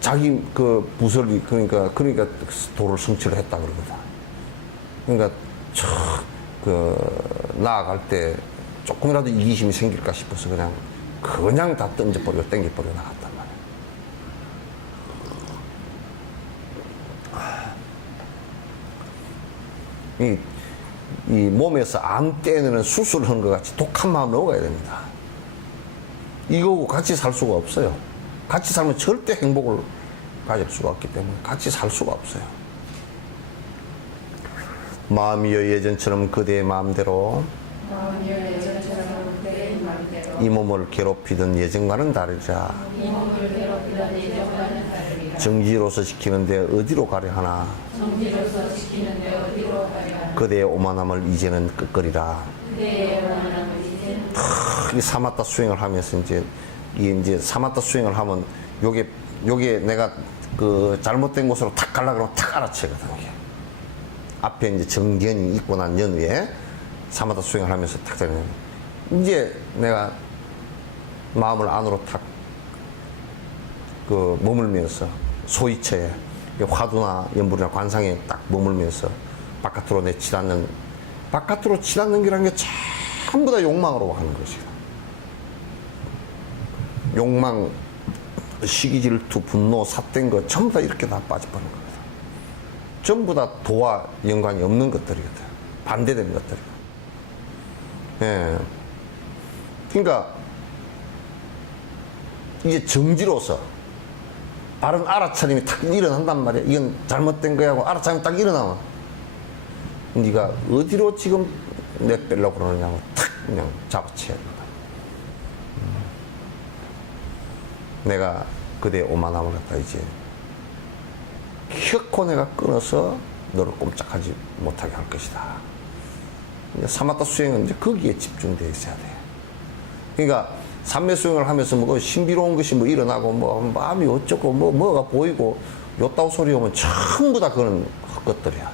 자기 그 부설이 그러니까 도를 성취를 했다 그러거든. 그러니까 나아갈 때 조금이라도 이기심이 생길까 싶어서 그냥 다 던져버리고 땡겨버리고 나갔단 말이야. 이 몸에서 암 떼내는 수술을 한 것 같이 독한 마음 먹어야 됩니다. 이거하고 같이 살 수가 없어요. 같이 살면 절대 행복을 가질 수가 없기 때문에 같이 살 수가 없어요. 마음이여 예전처럼 그대의 마음대로 이 몸을 괴롭히던 예전과는 다르자. 정지로서 지키는데 어디로 가려 하나. 그대의 오만함을 이제는 끄끄리라. 이 사마타 수행을 하면서 이제 사마타 수행을 하면 요게 내가 그 잘못된 곳으로 탁 가려고 그러면 탁 알아채거든요. 앞에 이제 정견이 있고 난 연후에 사마타 수행을 하면서 탁 되는 이제 내가 마음을 안으로 탁 그 머물면서 소이처에 화두나 연불이나 관상에 딱 머물면서 바깥으로 내치닫는 바깥으로 치닫는 기라는 게 전부 다 욕망으로 하는 것이다. 욕망, 시기, 질투, 분노, 삿된 거 전부 다 이렇게 다 빠져버리는 겁니다. 전부 다 도와 연관이 없는 것들이거든. 반대되는 것들이거든. 예. 그러니까 이게 정지로서 바른 알아차림이 탁 일어난단 말이야. 이건 잘못된 거야 하고 알아차림이 딱 일어나면 네가 어디로 지금 내빼려고 그러느냐고 탁 그냥 잡아채야 된다. 내가 그대의 오만함을 갖다 이제 결코 내가 끊어서 너를 꼼짝하지 못하게 할 것이다. 사마타 수행은 이제 거기에 집중되어 있어야 돼. 그러니까 삼매 수행을 하면서 뭐 신비로운 것이 뭐 일어나고 뭐 마음이 어쩌고 뭐가 보이고 요따오 소리 오면 전부 다 그런 것들이야.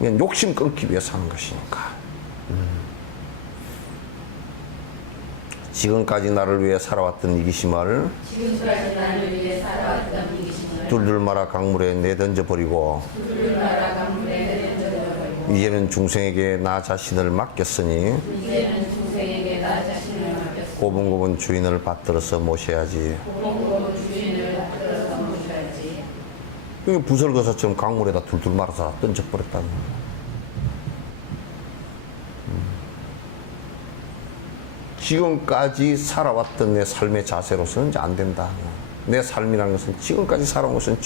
그냥 욕심 끊기 위해서 하는 것이니까. 지금까지 나를 위해 살아왔던 이기심을 둘둘 말아 강물에 내던져 버리고 이제는 중생에게 나 자신을 맡겼으니 고분고분 주인을 받들어서 모셔야지. 이게 부설거사처럼 강물에다 둘둘 말아서 던져버렸다는 거야. 지금까지 살아왔던 내 삶의 자세로서는 이제 안 된다. 내 삶이라는 것은 지금까지 살아온 것은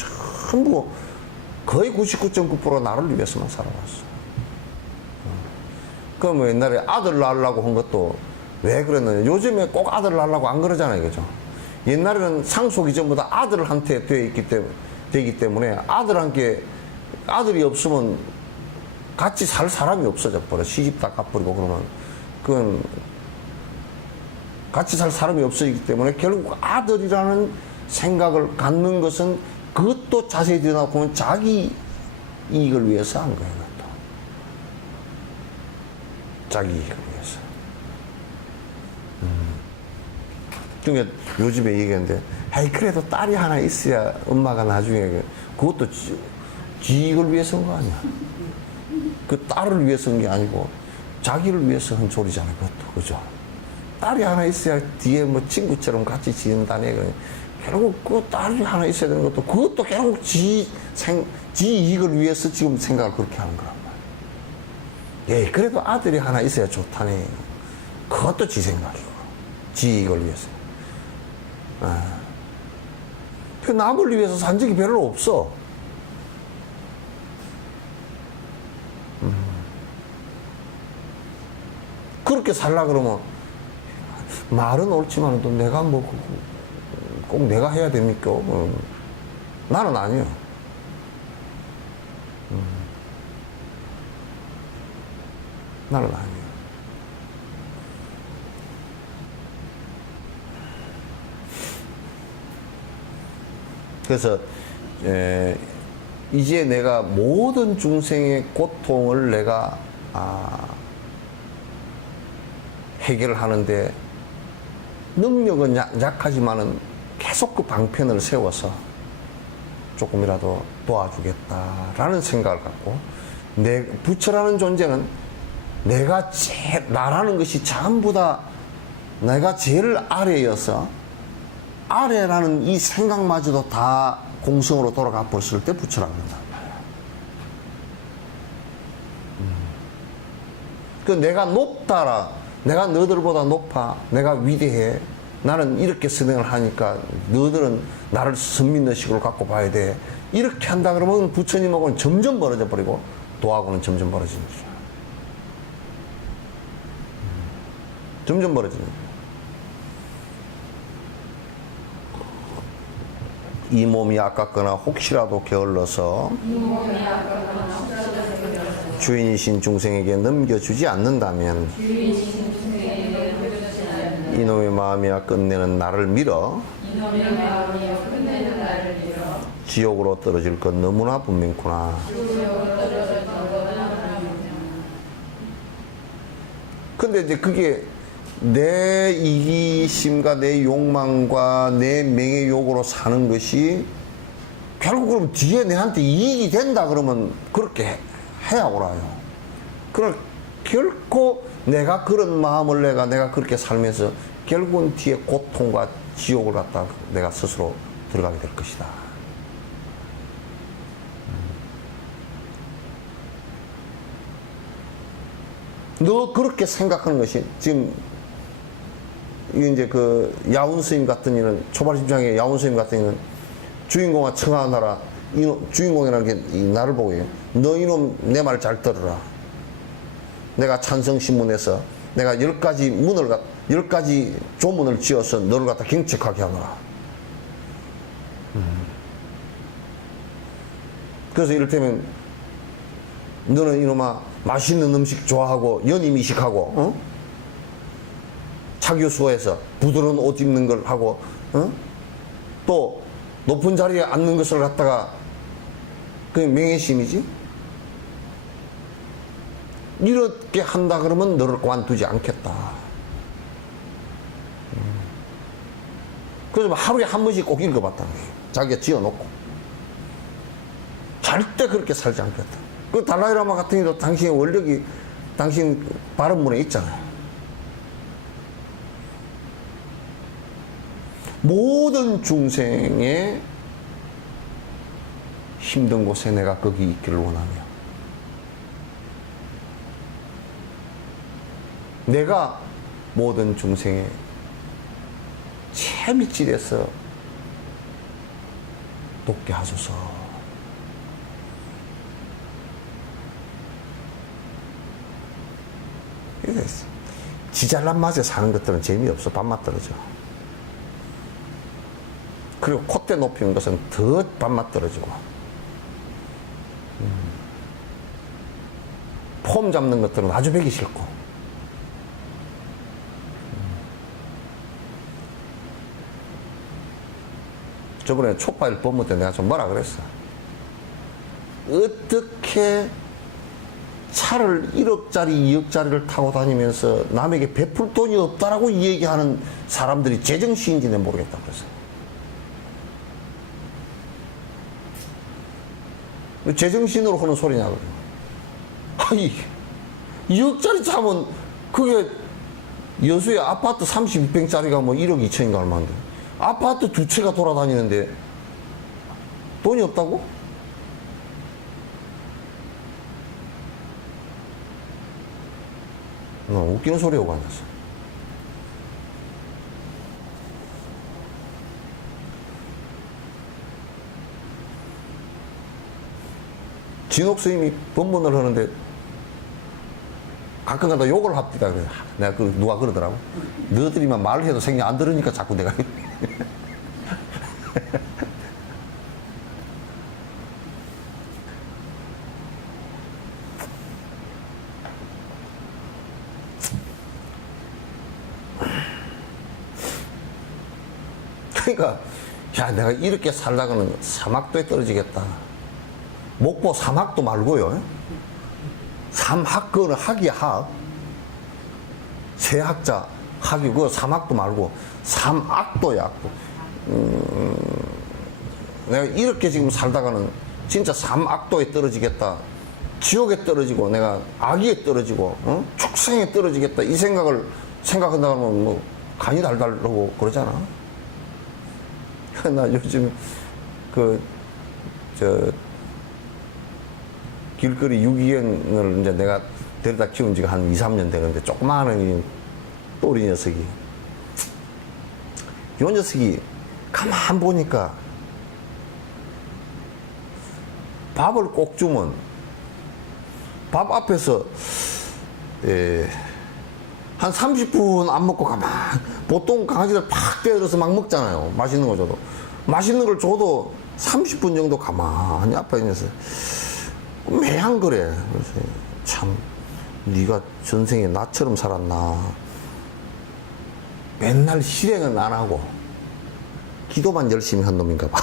전부 거의 99.9% 나를 위해서만 살아왔어. 그럼 옛날에 아들 낳으려고 한 것도 왜 그랬느냐. 요즘에 꼭 아들 낳으려고 안 그러잖아요. 그죠? 옛날에는 상속이 전부 다 아들한테 되기 때문에 아들이 없으면 같이 살 사람이 없어져 버려. 시집 다 갚버리고 그러면 그건 같이 살 사람이 없어지기 때문에 결국 아들이라는 생각을 갖는 것은 그것도 자세히 들여다보면 자기 이익을 위해서 한 거예요. 그것도. 자기 이익을 위해서. 그러니까 요즘에 얘기하는데 그래도 딸이 하나 있어야 엄마가 나중에 그것도 지 이익을 위해서 한 거 아니야. 그 딸을 위해서 한 게 아니고 자기를 위해서 한 소리잖아요. 그것도. 그죠? 딸이 하나 있어야 뒤에 뭐 친구처럼 같이 지낸다네. 결국 그 딸이 하나 있어야 되는 것도 그것도 결국 지 이익을 위해서 지금 생각을 그렇게 하는 거란 말이야. 예, 그래도 아들이 하나 있어야 좋다네. 그것도 지 생각이고, 지 이익을 위해서. 그 남을 위해서 산 적이 별로 없어. 그렇게 살라 그러면 말은 옳지만 또 내가 뭐 꼭 내가 해야 됩니까? 나는 아니요. 나는 아니요. 그래서 이제 내가 모든 중생의 고통을 내가 해결을 하는데 능력은 약하지만은 계속 그 방편을 세워서 조금이라도 도와주겠다라는 생각을 갖고, 내 부처라는 존재는 내가 나라는 것이 전부 다 내가 제일 아래여서 아래라는 이 생각마저도 다 공성으로 돌아가 버렸을 때 부처라는 거다. 그 내가 높다라, 내가 너희들보다 높아, 내가 위대해, 나는 이렇게 선행을 하니까 너희들은 나를 선민의식으로 갖고 봐야 돼. 이렇게 한다 그러면 부처님하고는 점점 벌어져 버리고 도하고는 점점 벌어지는 거죠. 점점 벌어지는 거죠. 이 몸이 아깝거나 혹시라도 게을러서 주인이신 중생에게 넘겨주지 않는다면 이놈의 마음이야 끝내는 나를 밀어 지옥으로 떨어질 것 너무나 분명구나. 근데 이제 그게 내 이기심과 내 욕망과 내 명예욕으로 사는 것이 결국 그럼 뒤에 내한테 이익이 된다 그러면 그렇게 해야 옳아요. 그걸 결코 내가 그런 마음을 내가 그렇게 살면서 결국은 뒤에 고통과 지옥을 갖다 내가 스스로 들어가게 될 것이다. 너 그렇게 생각하는 것이 지금 이제 그 야운 스님 같은 이는 초발심장의 야운 스님 같은 이는 주인공아 청하나라 주인공이라는 게 나를 보고 해요. 너 이놈 내 말 잘 들어라. 내가 찬성신문에서 내가 10가지 조문을 지어서 너를 갖다 경책하게 하노라. 그래서 이를테면 너는 이놈아 맛있는 음식 좋아하고 연임이식하고 차교수에서 부드러운 옷 입는 걸 하고 또 높은 자리에 앉는 것을 갖다가 그게 명예심이지. 이렇게 한다 그러면 너를 관두지 않겠다. 그래서 하루에 한 번씩 꼭 읽어봤다는 거예요. 자기가 지어놓고. 절대 그렇게 살지 않겠다. 그 달라이라마 같은 경우도 당신의 원력이 당신 발언문에 있잖아요. 모든 중생의 힘든 곳에 내가 거기 있기를 원하며 내가 모든 중생의 채밑질에서 돕게 하소서. 지 잘난 맛에 사는 것들은 재미없어. 밥맛 떨어져. 그리고 콧대 높이는 것은 더 밥맛 떨어지고 폼 잡는 것들은 아주 배기 싫고 저번에 촉발 뽑을 때 내가 좀 뭐라 그랬어. 어떻게 차를 1억짜리 2억짜리를 타고 다니면서 남에게 베풀 돈이 없다라고 얘기하는 사람들이 제정신인지 내가 모르겠다 그랬어. 제정신으로 하는 소리냐 그래. 아니 2억짜리 차면 그게 여수에 아파트 32평짜리가 뭐 1억 2천인가 얼마인데. 아파트 두 채가 돌아다니는데 돈이 없다고? 웃기는 소리 하고 앉았어. 진옥 스님이 법문을 하는데 가끔가다 욕을 합니다. 그래. 내가 누가 그러더라고. 너희들이만 말을 해도 생각 안 들으니까 자꾸 내가. 그러니까 야 내가 이렇게 살다가는 사막도에 떨어지겠다. 목포 사막도 말고요. 삼학거는 학이야 학. 세학자 학이 그 사막도 말고 삼악도야 악도. 내가 이렇게 지금 살다가는 진짜 삼악도에 떨어지겠다. 지옥에 떨어지고 내가 악의에 떨어지고 축생에 떨어지겠다. 이 생각을 생각한다면 뭐 간이 달달하고 그러잖아. 나 요즘 길거리 유기견을 이제 내가 데려다 키운 지가 한 2, 3년 되는데 조그마한 이 또리 녀석이 요 녀석이 가만 보니까 밥을 꼭 주면 밥 앞에서 한 30분 안 먹고 가만 보통 강아지들 팍 때려서 막 먹잖아요. 맛있는 거 줘도 맛있는 걸 줘도 30분 정도 가만히 앞에 있어서 매한 그래. 그래서 참 네가 전생에 나처럼 살았나. 맨날 실행은 안 하고 기도만 열심히 한 놈인가 봐.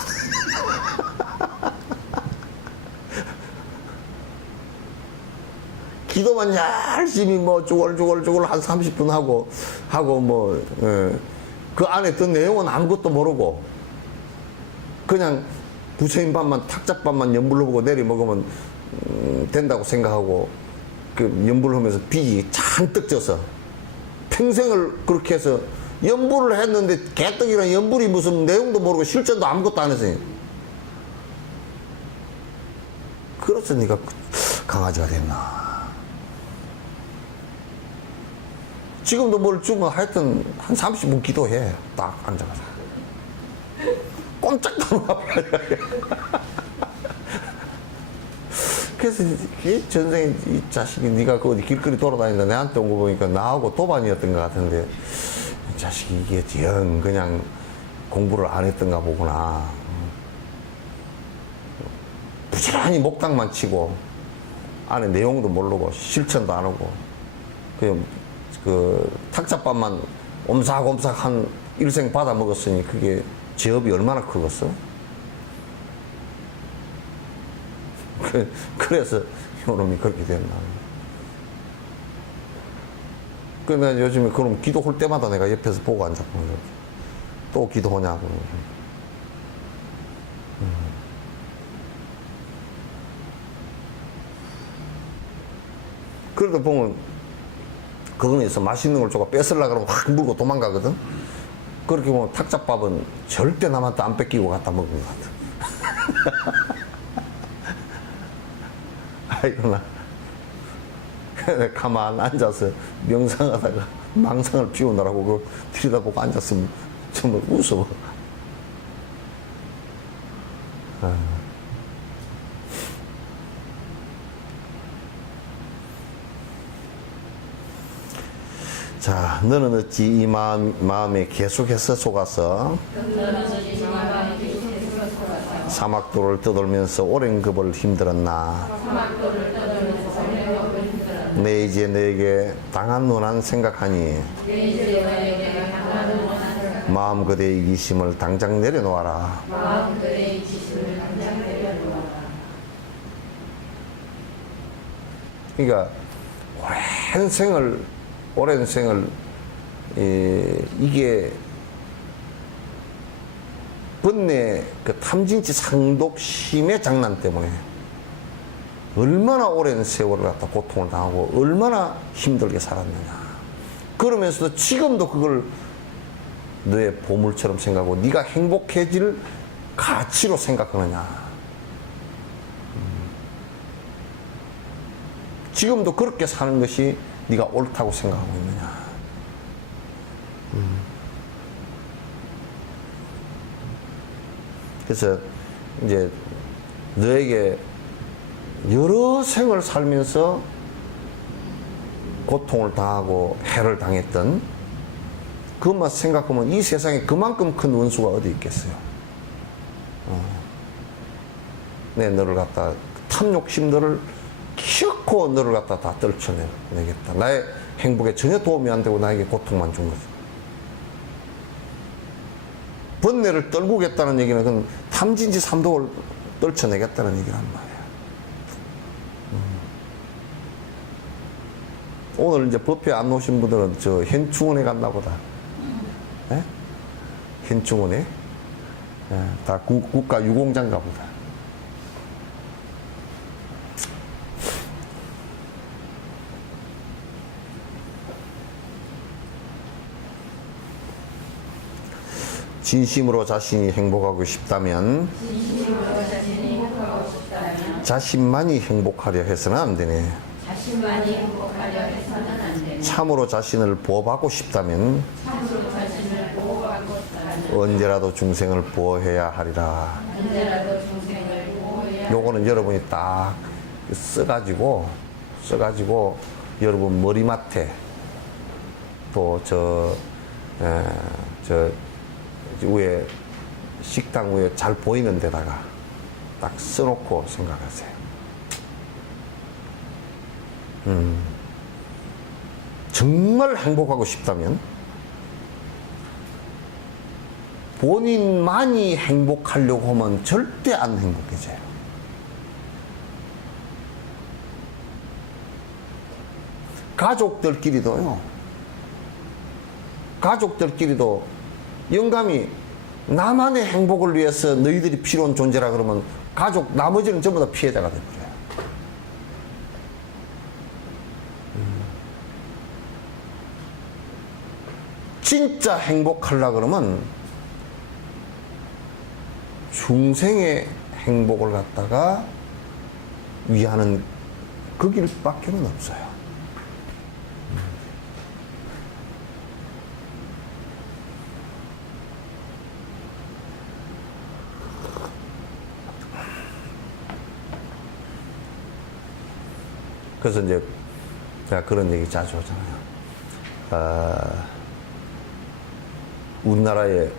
기도만 열심히 뭐 쭈글쭈글 한 30분 하고 뭐 그 안에 든 내용은 아무것도 모르고 그냥 부처님 밥만 탁자밥만 연불로 보고 내리 먹으면 된다고 생각하고 그 연불을 하면서 빚이 잔뜩 져서 평생을 그렇게 해서 연불을 했는데 개떡이랑 연불이 무슨 내용도 모르고 실전도 아무것도 안 했어요. 그래서 네가 강아지가 됐나. 지금도 뭘 주면 하여튼 한 30분 기도해. 딱 앉아가지고. 꼼짝도 안 하고. 그래서 이 전생에 이 자식이 네가 그 어디 길거리 돌아다니다 내한테 온 거 보니까 나하고 도반이었던 것 같은데 이 자식이 이게 영 그냥 공부를 안 했던가 보구나. 부지런히 목탁만 치고 안에 내용도 모르고 실천도 안 하고 그 탁자밥만 옴삭옴삭 한 일생 받아 먹었으니 그게 제업이 얼마나 크겠어? 그래서 요놈이 그렇게 됐나. 그래서 요즘에 그럼 기도할 때마다 내가 옆에서 보고 앉았거든. 또 기도하냐고. 그러다 보면 그거는 있어. 맛있는 걸 줘가 뺏으려고 그러면 확 물고 도망가거든. 그렇게 보면 탁자밥은 절대 남한테 안 뺏기고 갖다 먹은 것 같아. 아이고 나 가만 앉아서 명상하다가 망상을 피우느라고 그걸 들여다보고 앉았으면 정말 무서워. 자, 너는 어찌 이 마음에 계속해서 속아서 사막도를 떠돌면서 오랜 급을 힘들었나. 내 이제 너에게 당한 논한 생각하니 마음 그대의 이기심을 당장 내려놓아라. 그러니까 오랜 생을 이게 번뇌 그 탐진치 상독심의 장난 때문에 얼마나 오랜 세월을 갖다 고통을 당하고 얼마나 힘들게 살았느냐. 그러면서도 지금도 그걸 너의 보물처럼 생각하고 네가 행복해질 가치로 생각하느냐. 지금도 그렇게 사는 것이 네가 옳다고 생각하고 있느냐. 그래서 이제 너에게 여러 생을 살면서 고통을 당하고 해를 당했던 그것만 생각하면 이 세상에 그만큼 큰 원수가 어디 있겠어요. 내 너를 갖다 탐욕심들을 키웠고 너를 갖다 다 떨쳐내겠다. 나의 행복에 전혀 도움이 안 되고 나에게 고통만 준 거죠. 번뇌를 떨구겠다는 얘기는 그건 탐진지 삼독을 떨쳐내겠다는 얘기란 말이야. 오늘 이제 법회 안 오신 분들은 저 현충원에 갔나 보다. 예? 현충원에? 예, 다 국가 유공자인가 보다. 진심으로 자신이 행복하고 싶다면 자신만이 행복하려 해서는 안 되네. 자신만이 행복하려 해서는 안 되네. 참으로 자신을 보호하고 싶다면 참으로 자신을 보호하고 싶다면 언제라도 중생을 보호해야 하리라. 언제라도 중생을 보호해야. 요거는 여러분이 딱 써가지고 여러분 머리맡에 또 저 위에 식당 위에 잘 보이는 데다가 딱 써놓고 생각하세요. 정말 행복하고 싶다면 본인만이 행복하려고 하면 절대 안 행복해져요. 가족들끼리도 영감이 나만의 행복을 위해서 너희들이 필요한 존재라 그러면 가족 나머지는 전부 다 피해자가 돼버려요. 진짜 행복하려고 그러면 중생의 행복을 갖다가 위하는 그 길밖에는 없어요. 그래서 이제 제가 그런 얘기 자주 하잖아요. 우리나라에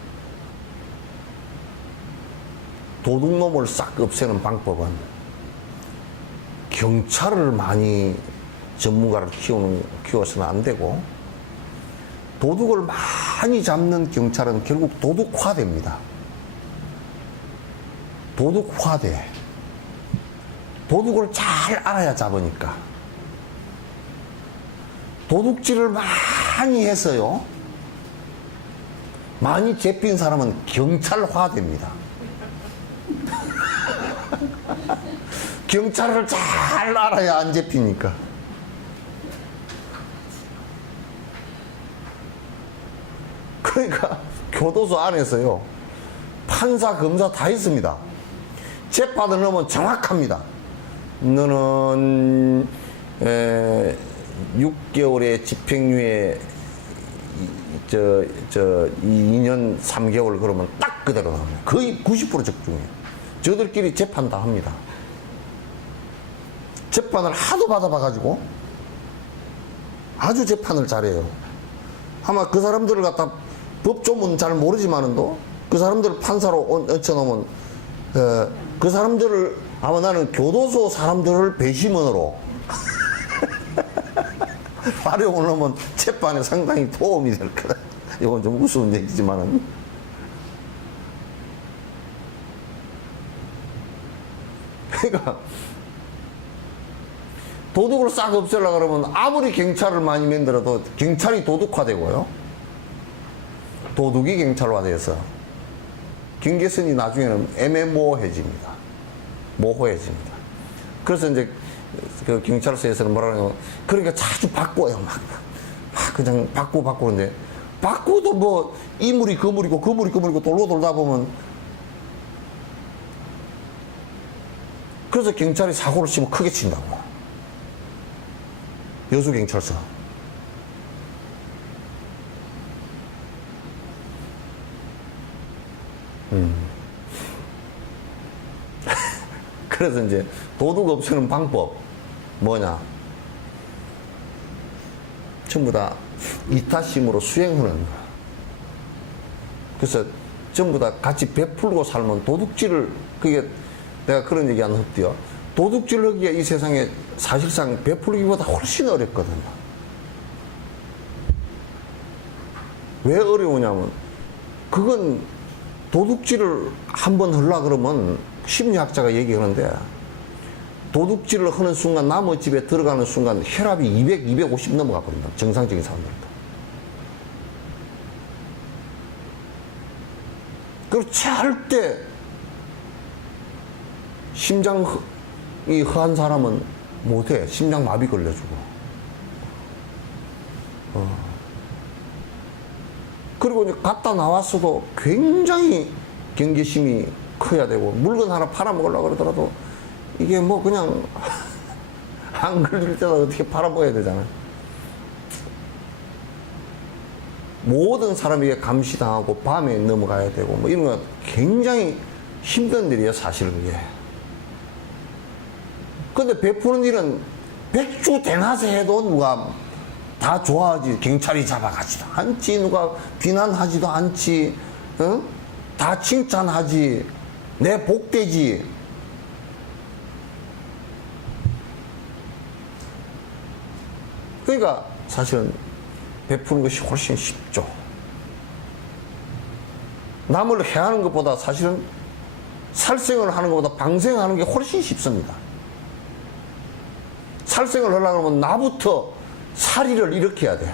도둑놈을 싹 없애는 방법은 경찰을 많이 전문가를 키워서는 안 되고, 도둑을 많이 잡는 경찰은 결국 도둑화됩니다. 도둑화돼. 도둑을 잘 알아야 잡으니까. 도둑질을 많이 해서요, 많이 잡힌 사람은 경찰화됩니다. 경찰을 잘 알아야 안 잡히니까. 그러니까 교도소 안에서요, 판사, 검사 다 있습니다. 재판을 넣으면 정확합니다. 너는 6개월의 집행유예 2년 3개월 그러면 딱 그대로 나옵니다. 거의 90% 적중해요. 저들끼리 재판 다 합니다. 재판을 하도 받아봐가지고 아주 재판을 잘해요. 아마 그 사람들을 갖다 법조문 잘 모르지만은도 그 사람들을 판사로 얹혀놓으면 그 사람들을 아마 나는 교도소 사람들을 배심원으로 활용을 하면 재판에 상당히 도움이 될 거다. 이건 좀 우스운 얘기지만은. 그러니까 도둑을 싹 없애려고 그러면 아무리 경찰을 많이 만들어도 경찰이 도둑화되고요, 도둑이 경찰화돼서 경계선이 나중에는 애매모호해집니다. 모호해집니다. 그래서 이제 그 경찰서에서는 뭐라 그러냐면, 그러니까 자주 바꿔요. 막 그냥 바꾸는데 바꾸도 뭐 이물이 그물이고 그물이 그물이고 돌고 돌다 보면 그래서 경찰이 사고를 치면 크게 친다고. 여수경찰서. 그래서 이제 도둑 없애는 방법 뭐냐? 전부 다 이타심으로 수행하는 거야. 그래서 전부 다 같이 베풀고 살면 도둑질을, 그게 내가 그런 얘기 안 했대요. 도둑질 하기가 이 세상에 사실상 베풀기보다 훨씬 어렵거든요. 왜 어려우냐면 그건 도둑질을 한번 하려고 그러면 심리학자가 얘기하는데 도둑질을 하는 순간 남의 집에 들어가는 순간 혈압이 200, 250 넘어가 버린다. 정상적인 사람들도. 그리고 절대 심장이 허한 사람은 못해. 심장마비 걸려주고. 그리고 이제 갔다 나왔어도 굉장히 경계심이 커야 되고, 물건 하나 팔아먹으려고 그러더라도 이게 뭐 그냥 안 걸릴 때다 어떻게 팔아먹어야 되잖아요. 모든 사람에게 감시당하고 밤에 넘어가야 되고 뭐 이런 거 굉장히 힘든 일이에요, 사실 그게. 근데 베푸는 일은 백주 대낮에 해도 누가 다 좋아하지. 경찰이 잡아가지도 않지, 누가 비난하지도 않지, 어? 다 칭찬하지, 내 복되지. 그러니까 사실은 베푸는 것이 훨씬 쉽죠. 남을 해하는 것보다 사실은 살생을 하는 것보다 방생하는 게 훨씬 쉽습니다. 살생을 하려고 하면 나부터 살이를 일으켜야 돼.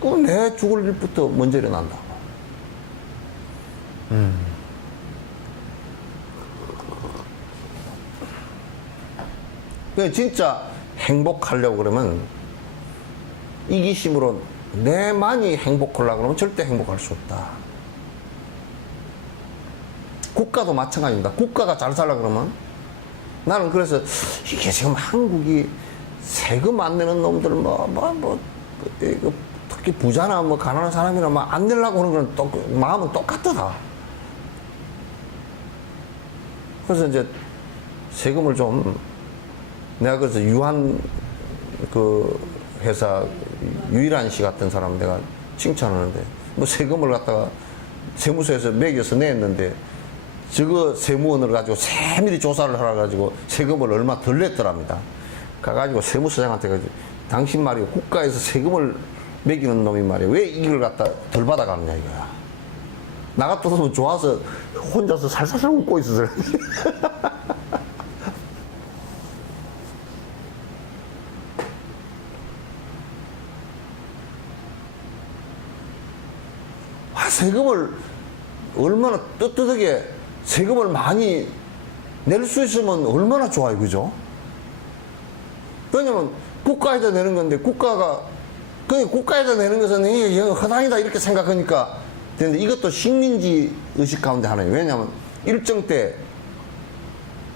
그럼 내 죽을 일부터 먼저 일어난다고. 진짜 행복하려고 그러면 이기심으로 내만이 행복하려고 그러면 절대 행복할 수 없다. 국가도 마찬가지입니다. 국가가 잘 살려고 그러면, 나는 그래서 이게 지금 한국이 세금 안 내는 놈들 특히 부자나 뭐 가난한 사람이나 막 안 내려고 하는 건 마음은 똑같더라. 그래서 이제 세금을 좀, 내가 그래서 유한 그 회사 유일한 씨 같은 사람 내가 칭찬하는데, 뭐 세금을 갖다가 세무서에서 매겨서 냈는데 저거 세무원을 가지고 세밀히 조사를 하라 가지고 세금을 얼마 덜 냈더랍니다. 가가지고 세무서장한테 가지고 당신 말이야, 국가에서 세금을 매기는 놈이 말이야, 왜 이걸 갖다 덜 받아가느냐 이거야. 나 같아서 좋아서 혼자서 살살살 웃고 있었어요. 세금을 얼마나 떳떳하게 세금을 많이 낼 수 있으면 얼마나 좋아요, 그죠? 왜냐면 국가에다 내는 건데, 국가가 국가에다 내는 것은 이게 허당이다 이렇게 생각하니까 되는데, 이것도 식민지 의식 가운데 하나예요. 왜냐면 일정 때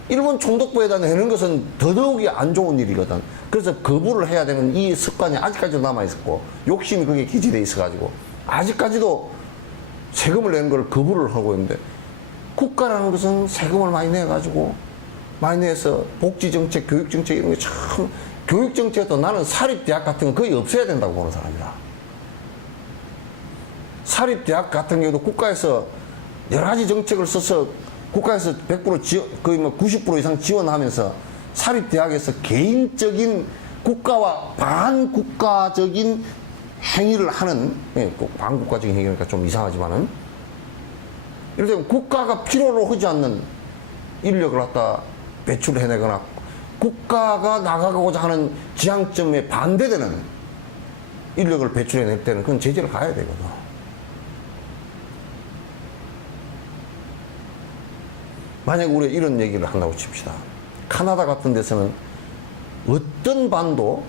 일본 총독부에다 내는 것은 더더욱이 안 좋은 일이거든. 그래서 거부를 해야 되는 이 습관이 아직까지도 남아있었고, 욕심이 그게 기지돼 있어가지고 아직까지도 세금을 내는 걸 거부를 하고 있는데, 국가라는 것은 세금을 많이 내가지고 많이 내서 복지정책, 교육정책 이런 게 참, 교육정책도 나는 사립대학 같은 거 거의 없애야 된다고 보는 사람이라. 사립대학 같은 경우도 국가에서 여러 가지 정책을 써서 국가에서 100% 지원, 거의 뭐 90% 이상 지원하면서 사립대학에서 개인적인 국가와 반국가적인 행위를 하는, 꼭 반국가적인 행위니까 좀 이상하지만은, 이럴 때 국가가 필요로 하지 않는 인력을 갖다 배출해내거나 국가가 나가고자 하는 지향점에 반대되는 인력을 배출해낼 때는 그건 제재를 가야 되거든. 만약에 우리가 이런 얘기를 한다고 칩시다. 카나다 같은 데서는 어떤 반도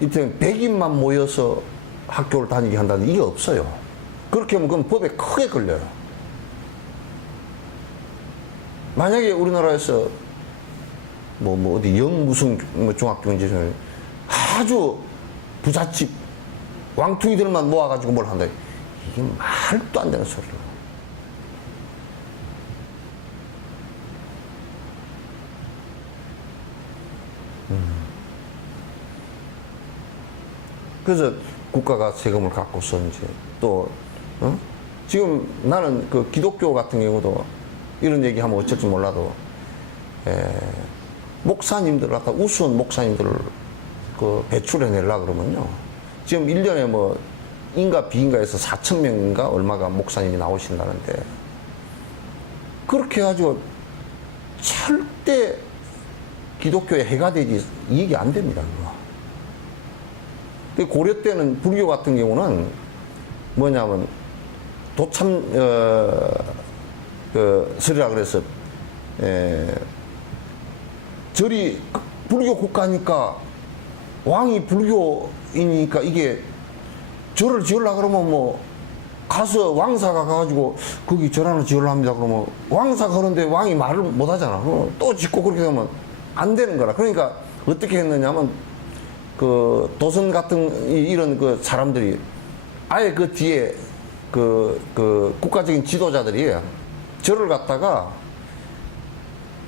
이때 100인만 모여서 학교를 다니게 한다는 이게 없어요. 그렇게 하면 그건 법에 크게 걸려요. 만약에 우리나라에서 뭐 어디 무슨 중학교 이제 아주 부잣집 왕퉁이들만 모아가지고 뭘 한다. 이게 말도 안 되는 소리로. 그래서 국가가 세금을 갖고서 이제 또, 지금 나는 그 기독교 같은 경우도 이런 얘기 하면 어쩔지 몰라도, 목사님들 갖다 우스운 목사님들을 그 배출해내려고 그러면요. 지금 1년에 뭐 인가 비인가에서 4,000명인가 얼마가 목사님이 나오신다는데 그렇게 해가지고 절대 기독교에 해가 되지 이익이 안 됩니다. 그거. 고려 때는 불교 같은 경우는 뭐냐면 도참 그 설이라 그래서 절이 불교 국가니까 왕이 불교이니까 이게 절을 지으려고 그러면 뭐 가서 왕사가 가가지고 거기 절 하나 지으려 합니다. 그러면 왕사가 그런데 왕이 말을 못 하잖아. 또 짓고 그렇게 되면 안 되는 거라. 그러니까 어떻게 했느냐면 그 도선 같은 이런 그 사람들이 아예 그 뒤에 그 국가적인 지도자들이 절을 갖다가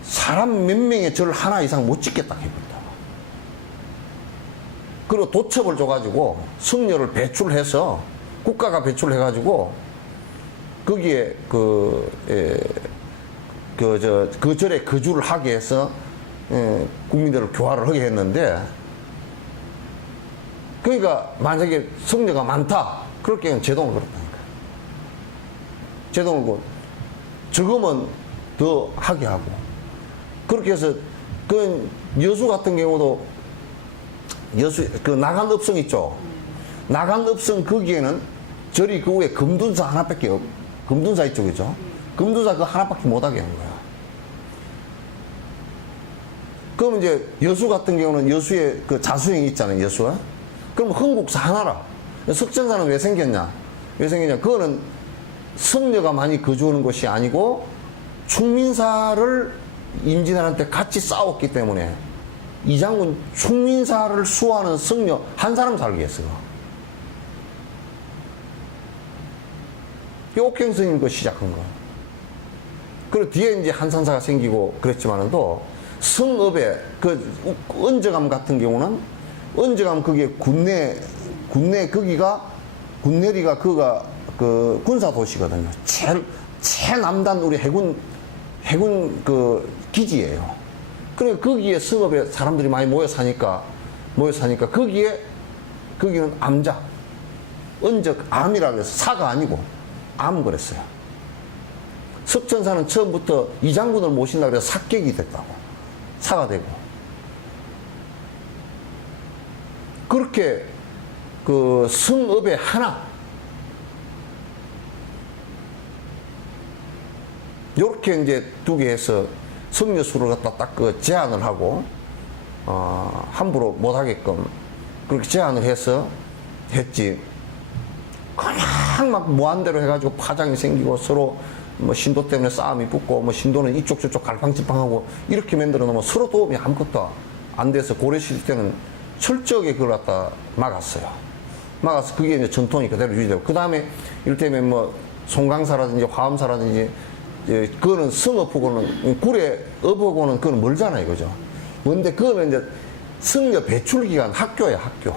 사람 몇 명의 절을 하나 이상 못 짓겠다 해버린다. 그리고 도첩을 줘가지고 승려를 배출해서 국가가 배출해가지고 거기에 그 절에 거주를 하게 해서 국민들을 교화를 하게 했는데 그러니까 만약에 승려가 많다 그렇게 제동을 걸었다니까. 제동을 적으면 더 하게 하고 그렇게 해서 그 여수 같은 경우도 여수 그 나간읍성 있죠. 나간읍성 거기에는 절이 그 위에 금둔사 하나밖에 금둔사 이쪽이죠. 금둔사 그 하나밖에 못하게 한 거야. 그럼 이제 여수 같은 경우는 여수에 그 자수형이 있잖아요. 여수가. 그럼 흥국사 하나라. 석전사는 왜 생겼냐? 왜 생겼냐? 그거는 승려가 많이 거주하는 곳이 아니고 충민사를 임진왜란때 같이 싸웠기 때문에 이장군 충민사를 수호하는 승려 한 사람 살게 했어요. 옥행 스님 거 시작한 거. 그리고 뒤에 이제 한산사가 생기고 그랬지만도 성읍에 그 은저감 같은 경우는 은저감 그게 군내 거기가 군내리가 그가 그 군사 도시거든요. 제일 남단 우리 해군 그 기지예요. 그래 거기에 성읍에 사람들이 많이 모여 사니까 거기는 암자 은적 암이라 그래서 사가 아니고 암 그랬어요. 석전사는 처음부터 이장군을 모신다 그래서 사객이 됐다고 사가 되고 그렇게 그 성읍에 하나 요렇게 이제 두 개 해서 성녀수를 갖다 딱 그 제한을 하고 함부로 못하게끔 그렇게 제한을 해서 했지. 그냥 막 무한대로 해가지고 파장이 생기고 서로 뭐 신도 때문에 싸움이 붙고 뭐 신도는 이쪽 저쪽 갈팡질팡하고 이렇게 만들어 놓으면 서로 도움이 아무것도 안 돼서 고려시대 때는 철저하게 그걸 갖다 막았어요. 막아서 그게 이제 전통이 그대로 유지되고 그 다음에 이를테면 뭐 송강사라든지 화엄사라든지 그거는 성읍하고는 굴의 읍하고는 그건 멀잖아요, 그죠? 근데 그거는 이제 승려 배출 기간 학교예요, 학교.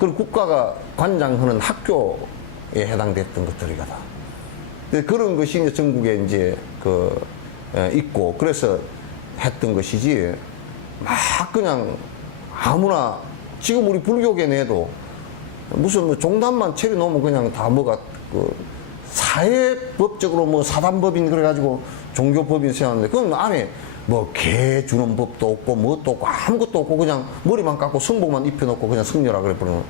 그리고 국가가 관장하는 학교에 해당됐던 것들이거든. 그런 것이 이제 전국에 이제 있고 그래서 했던 것이지 막 그냥 아무나 지금 우리 불교계 내도 무슨 뭐 종단만 차려 놓으면 그냥 다 뭐가 사회법적으로 뭐 사단법인 그래가지고 종교법인 세웠는데 그건 안에 뭐 개 주는 법도 없고 뭣도 없고 아무것도 없고 그냥 머리만 깎고 성복만 입혀놓고 그냥 승려라 그래 버리면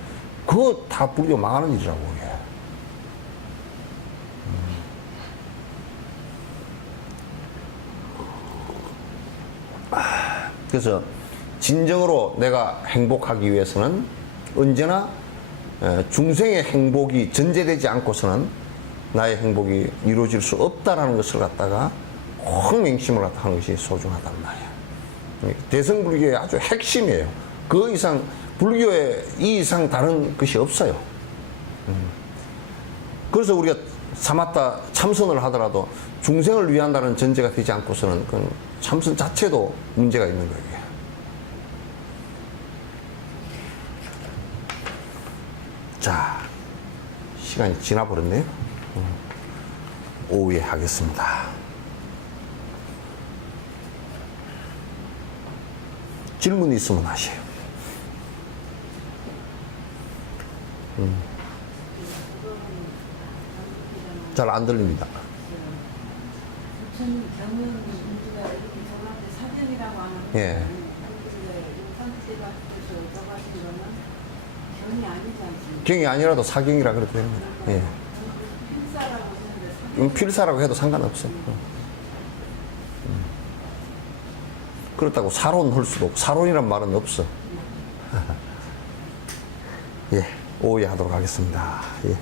그거 다 불교 망하는 일이라고 그게. 그래서 진정으로 내가 행복하기 위해서는 언제나 중생의 행복이 전제되지 않고서는 나의 행복이 이루어질 수 없다라는 것을 갖다가 꼭 맹심을 갖다 하는 것이 소중하단 말이야. 대승불교의 아주 핵심이에요. 그 이상, 불교에 이 이상 다른 것이 없어요. 그래서 우리가 사마타 참선을 하더라도 중생을 위한다는 전제가 되지 않고서는 그 참선 자체도 문제가 있는 거예요. 자, 시간이 지나버렸네요. 오후에 하겠습니다. 질문 있으면 하세요. 잘 안 들립니다. 부처님 경은 우리가 이렇게 저한테 사견이라고 하는 예. 상태가 저가신 거는 경이 아니지 않습니까? 경이 아니라도 사경이라 그래도 됩니다. 예. 필사라고 하는데 필사라고 해도 상관없어요. 그렇다고 사론 할 수도 없고, 사론이란 말은 없어. 예, 오후에 하도록 하겠습니다. 예.